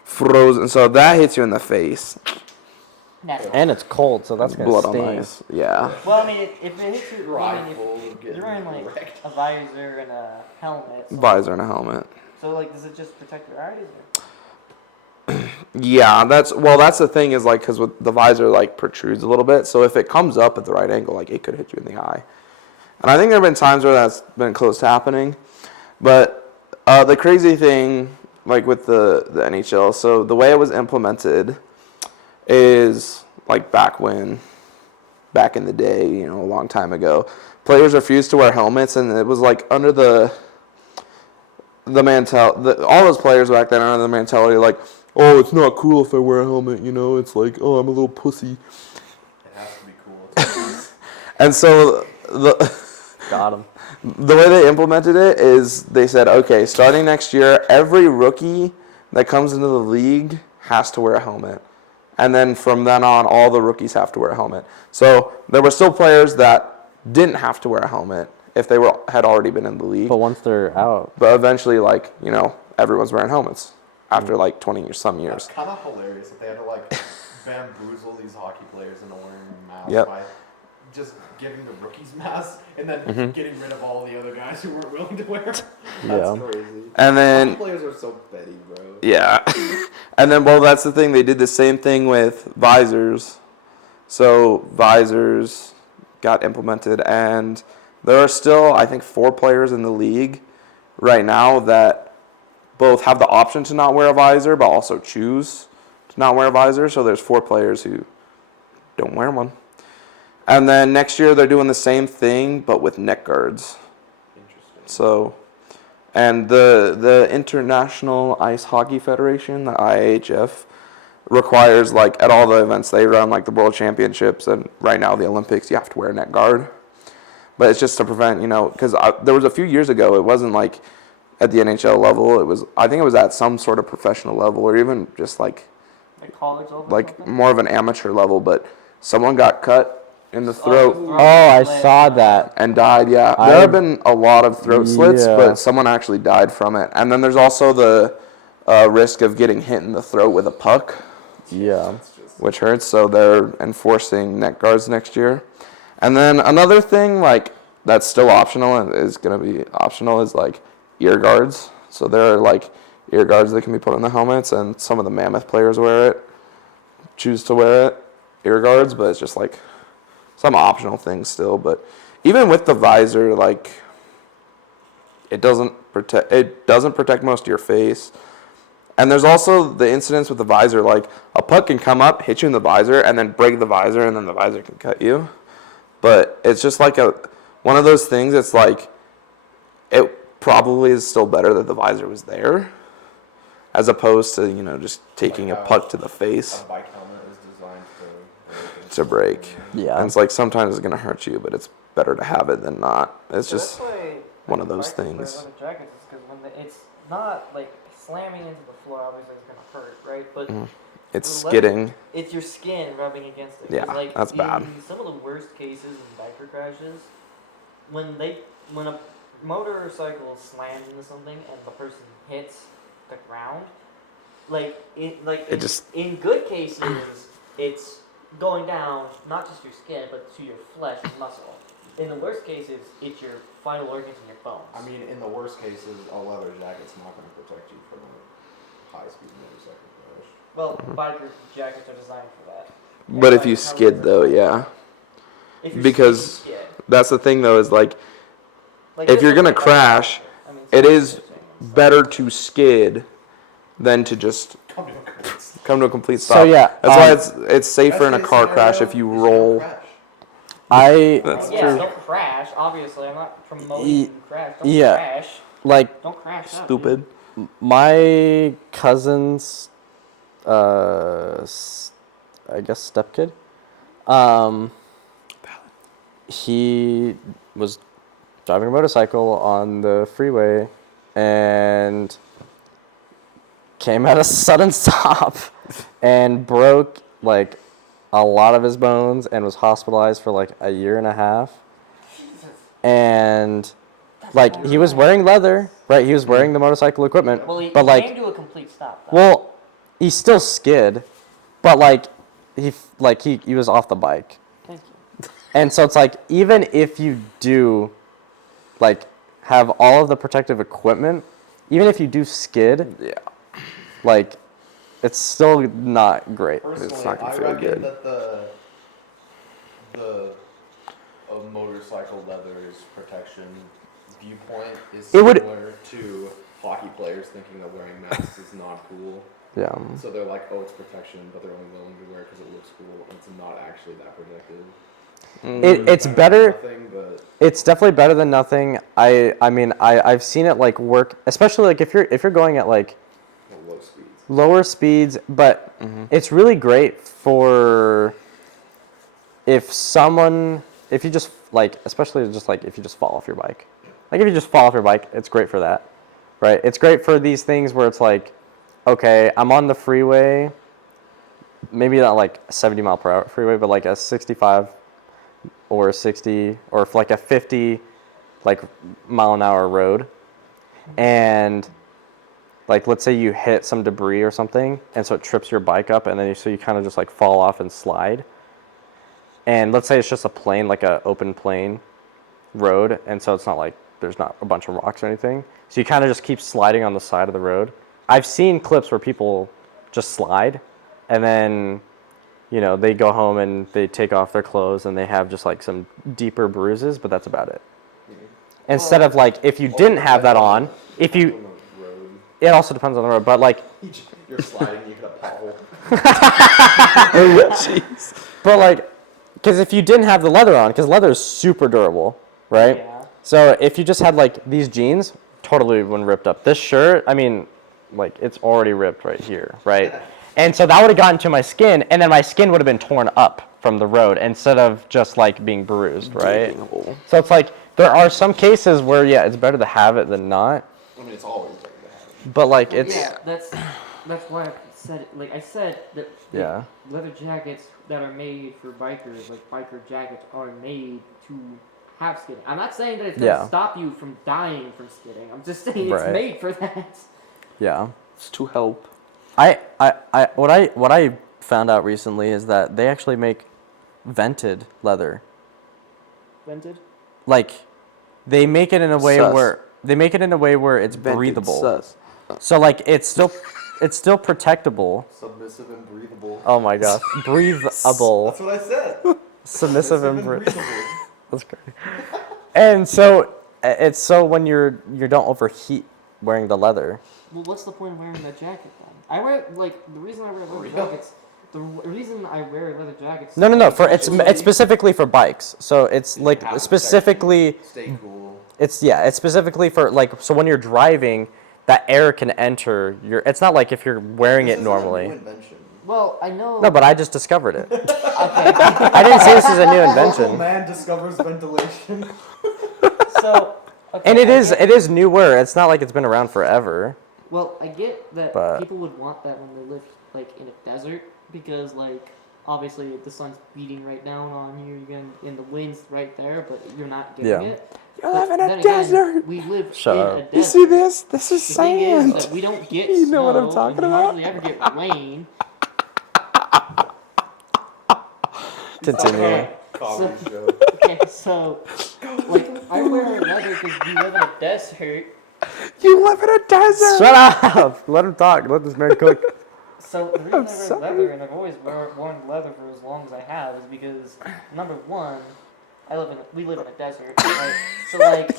Frozen. So if that hits you in the face, That's And it's cold, so that's gonna blood on sting. the ice. Yeah. Well, I mean, if it hits you, I mean, Rifle if getting you're wearing like wrecked. a visor and a helmet. So, Visor and a helmet. so like, does it just protect your eyes? Or? Yeah, that's the thing is like because with the visor like protrudes a little bit, so if it comes up at the right angle, like it could hit you in the eye. And I think there have been times where that's been close to happening, but the crazy thing like with the NHL, so the way it was implemented is like back in the day, you know, a long time ago, players refused to wear helmets, and it was like under all those players back then are under the mentality like, oh, it's not cool if I wear a helmet, you know, it's like, oh, I'm a little pussy. It has to be cool. And so Got him. the way they implemented it is they said, okay, starting next year, every rookie that comes into the league has to wear a helmet. And then from then on, all the rookies have to wear a helmet. So there were still players that didn't have to wear a helmet if they had already been in the league. But once they're out, But eventually, like, you know, everyone's wearing helmets after like 20 years, some years. It's kind of hilarious that they had to like bamboozle these hockey players into wearing masks Yep. by just giving the rookies masks and then Mm-hmm. getting rid of all the other guys who weren't willing to wear. That's Yeah. crazy. And then, Hockey players are so petty, bro. yeah. And then, well, that's the thing. They did the same thing with visors. So visors got implemented, and there are still, I think, 4 players in the league right now that both have the option to not wear a visor, but also choose to not wear a visor. So there's 4 players who don't wear one. And then next year they're doing the same thing, but with neck guards. Interesting. So, and the International Ice Hockey Federation, the IHF, requires, like, at all the events they run, like the World Championships and right now the Olympics, you have to wear a neck guard. But it's just to prevent, you know, because there was a few years ago, it wasn't like at the NHL level. I think it was at some sort of professional level, or even just like College level? like more of an amateur level. But someone got cut in the throat oh, I saw that. and died. Yeah, there have been a lot of throat slits, Yeah. but someone actually died from it. And then there's also the risk of getting hit in the throat with a puck, Yeah. It's just which hurts. So they're enforcing neck guards next year. And then another thing like that's still optional and is going to be optional is like ear guards. So there are like ear guards that can be put on the helmets, and some of the Mammoth players wear it, choose to wear it, ear guards, but it's just like some optional things still. But even with the visor, like it doesn't protect most of your face. And there's also the incidents with the visor, like a puck can come up, hit you in the visor, and then break the visor, and then the visor can cut you. But it's just like one of those things. It's like it probably is still better that the visor was there, as opposed to just taking a Like how puck to the face a bike helmet is designed to break. Yeah. And it's like sometimes it's gonna hurt you, but it's better to have it than not. It's So just that's why, one of those bikers wear things. leather jackets is because when it's not like slamming into the floor, obviously it's gonna hurt, right? But It's the leather- skidding. it's your skin rubbing against it. 'Cause, Yeah, like, that's bad. In some of the worst cases in biker crashes, when a motorcycle slams into something and the person hits the ground, in good cases it's going down not just your skin but to your flesh and muscle. In the worst cases, it's your vital organs and your bones. I mean, in the worst cases, a leather jacket's not going to protect you from a high-speed motorcycle crash. Well, biker jackets are designed for that. But if Like, you how skid leather- though, yeah. If you're Because skid, yeah. that's the thing though, is like Like, if this you're is gonna like crash, I mean, it some is people are saying it's better to skid than to just Come to a complete stop. come to a complete So, stop. yeah, That's why it's safer in a Best car case crash scenario if you is roll. crash. That's yeah, true. don't crash. Obviously, I'm not promoting Ye- crash. Don't yeah. crash. Like Don't crash. Out, Stupid. my cousin's, I guess stepkid. He was driving a motorcycle on the freeway and came at a sudden stop and broke like a lot of his bones and was hospitalized for like a year and a half. And like he was wearing leather, right? He was wearing the motorcycle equipment, Well, he but like came to a complete stop. Though. well, he still skid, but like he was off the bike. Thank you. And so it's like even if you do like have all of the protective equipment, even if you do skid, Yeah. like it's still not great. Personally, not gonna I feel reckon good. that the motorcycle leather's protection viewpoint is It would- similar to hockey players thinking that wearing masks is not cool. Yeah. So they're like, oh, it's protection, but they're only willing to wear it because it looks cool, and it's not actually that protective. It's better. Nothing, but It's definitely better than nothing. I mean I've seen it like work, especially like if you're going at like low speeds. lower speeds, but it's really great for if you just like, especially just like if you just fall off your bike. Like if you just fall off your bike, it's great for that, right? It's great for these things where it's like, okay, I'm on the freeway, maybe not like a 70 mile per hour freeway, but like a 65 or 60 or like a 50 like mile an hour road, and like let's say you hit some debris or something, and so it trips your bike up, and then you kind of just like fall off and slide. And let's say it's just a plain, like a open plain road, and so it's not like there's not a bunch of rocks or anything. So you kind of just keep sliding on the side of the road. I've seen clips where people just slide, and then they go home and they take off their clothes and they have just like some deeper bruises, but that's about it. Instead of like if you didn't have that on, if you, Road. it also depends on the road, but like, You're sliding, you hit a pothole. but like, because if you didn't have the leather on, because leather is super durable, right? Yeah. So if you just had like these jeans, totally wouldn't ripped up. This shirt, I mean, like it's already ripped right here, right? And so that would have gotten to my skin, and then my skin would have been torn up from the road instead of just like being bruised, right? Gaping hole. So it's like there are some cases where it's better to have it than not, I mean, it's always better to have it. but like Well, it's yeah, that's why I said it. Like I said that yeah. leather jackets that are made for bikers, like biker jackets, are made to have skidding. I'm not saying that it's gonna Yeah. stop you from dying from skidding. I'm just saying it's Right. made for that. Yeah. It's to help. What I found out recently is that they actually make vented leather. Vented? Like, they make it in a way Sus. where it's Vented breathable. sus. So like it's still protectable. Submissive and breathable. Oh my gosh, breathable, That's what I said. submissive and breathable. That's great. And so it's so when you don't overheat wearing the leather. Well, what's the point of wearing that jacket then? I wear, like, the reason I wear leather jackets... The reason I wear leather jackets... No. For it's specifically for bikes. So it's like Have specifically... Stay cool. It's specifically for like so when you're driving, that air can enter your. It's not like if you're wearing it normally. Well, I know... No, but I just discovered it. Okay. I didn't say this is a new Local invention. man discovers ventilation. So... Okay, And it is newer. It's not like it's been around forever. Well, I get that But- people would want that when they live, like, in a desert, because, like, obviously the sun's beating right down on you, and the wind's right there, but you're not getting Yeah. it. You But live in then a again, desert. we live Shut in up. a desert. You see this? This is The thing is sand. that we don't get You know what I'm snow, talking and we about? hardly ever get rain. Continue. Comedy show. Okay, so, like, I wear leather because we live in a desert. You live in a desert. Shut up! Let him talk. Let this man cook. So the reason I wear sorry. leather, and I've always worn leather for as long as I have, is because number one, we live in a desert, right? So like,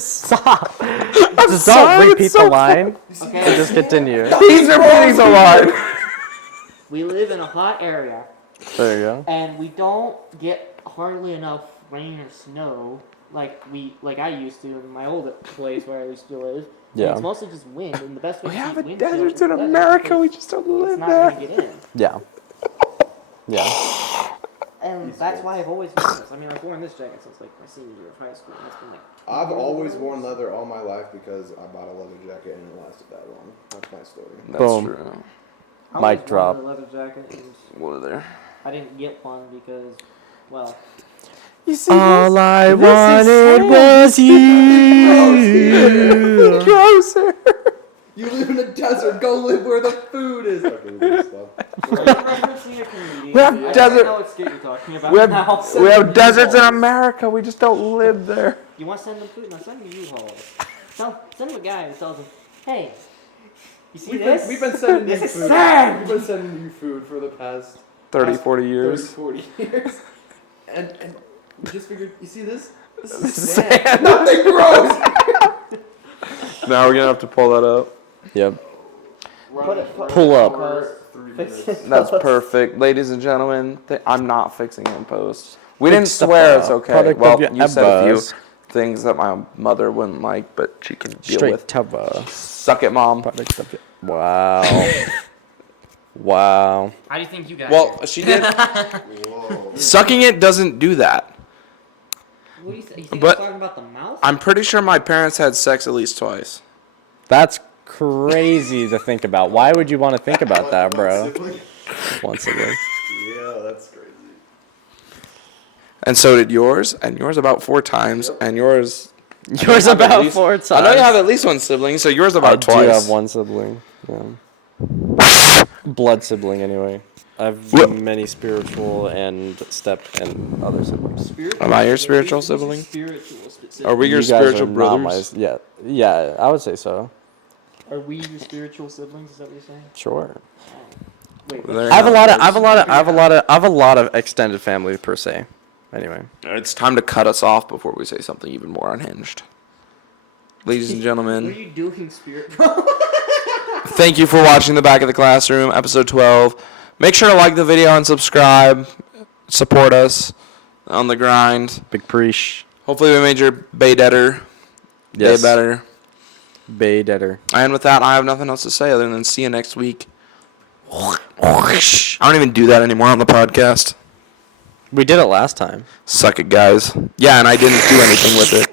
Stop. Just sorry, don't it's repeat so the line. okay, And just continue. He's repeating the line. we live in a hot area, There you go. and we don't get hardly enough rain or snow like I used to in my old place where I used to live. And Yeah. it's mostly just wind, and the best way We to have keep a wind desert chill in is leather, America. because We just don't it's live not there. gonna get in. Yeah. Yeah. And that's why I've always worn this. I mean, I've worn this jacket since like my senior year of high school. And it's been like I've always worn leather all my life because I bought a leather jacket and it lasted that long. That's my story. That's Boom. true. I Mic always drop. wanted a leather jacket, and What are there? I didn't get one because, well, You see All I This is wanted sand. was you. Grosser. You live in a desert. Go live where the food is. Okay, we'll stop. are you referencing a comedian? We have I don't desert- know what skit you're talking about We now. have deserts in America. We just don't live there. You want to send them food? Now send them U-Hauls. Send them a guy who tells them, hey, you see this? We've been sending you This is food. sand! We've been sending you food for the past 30, past 40 years. 30, 40 years. And we just figured, you see this? This This is is sand. sand. Nothing grows. Now we're gonna have to pull that up. Yep. Put it, Pull up. For 3 Fix minutes. it. That's perfect, ladies and gentlemen. I'm not fixing it in post. We didn't Fix the swear it's product. okay. Product Well, of your you said a few ebbas. things that my mother wouldn't like, but she can deal Straight with. cover. Suck it, mom. Product of your- Wow. Wow. How do you think you got Well, she did. Whoa. Sucking it doesn't do that. What do you think? You think but- I'm talking about the mouth? I'm pretty sure my parents had sex at least twice. That's crazy to think about. Why would you want to think about that, bro? Sibling? Once again. Yeah, that's crazy. And so did yours, and yours about 4 times, and yours. Yours have at about least- 4 times. I know you have at least one sibling, so yours about I twice. do have one sibling. Yeah. Blood sibling, anyway. I have Whoop. many spiritual and step and other siblings. Spiritual Am I your siblings? spiritual Who's your sibling? Spiritual specific? Are we your You guys spiritual are not brothers? yeah, I would say so. Are we your spiritual siblings? Is that what you're saying? Sure. Wait, There I have a you lot go. of I have a lot of extended family per se. Anyway. It's time to cut us off before we say something even more unhinged. Ladies and what are gentlemen, you doing, spirit? thank you for watching The Back of the Classroom, episode 12. Make sure to like the video and subscribe. Support us on the grind. Big preach. Hopefully we made your bay better. Yes. Day better. Bay deader. And with that, I have nothing else to say other than see you next week. I don't even do that anymore on the podcast. We did it last time. Suck it, guys. Yeah, and I didn't do anything with it.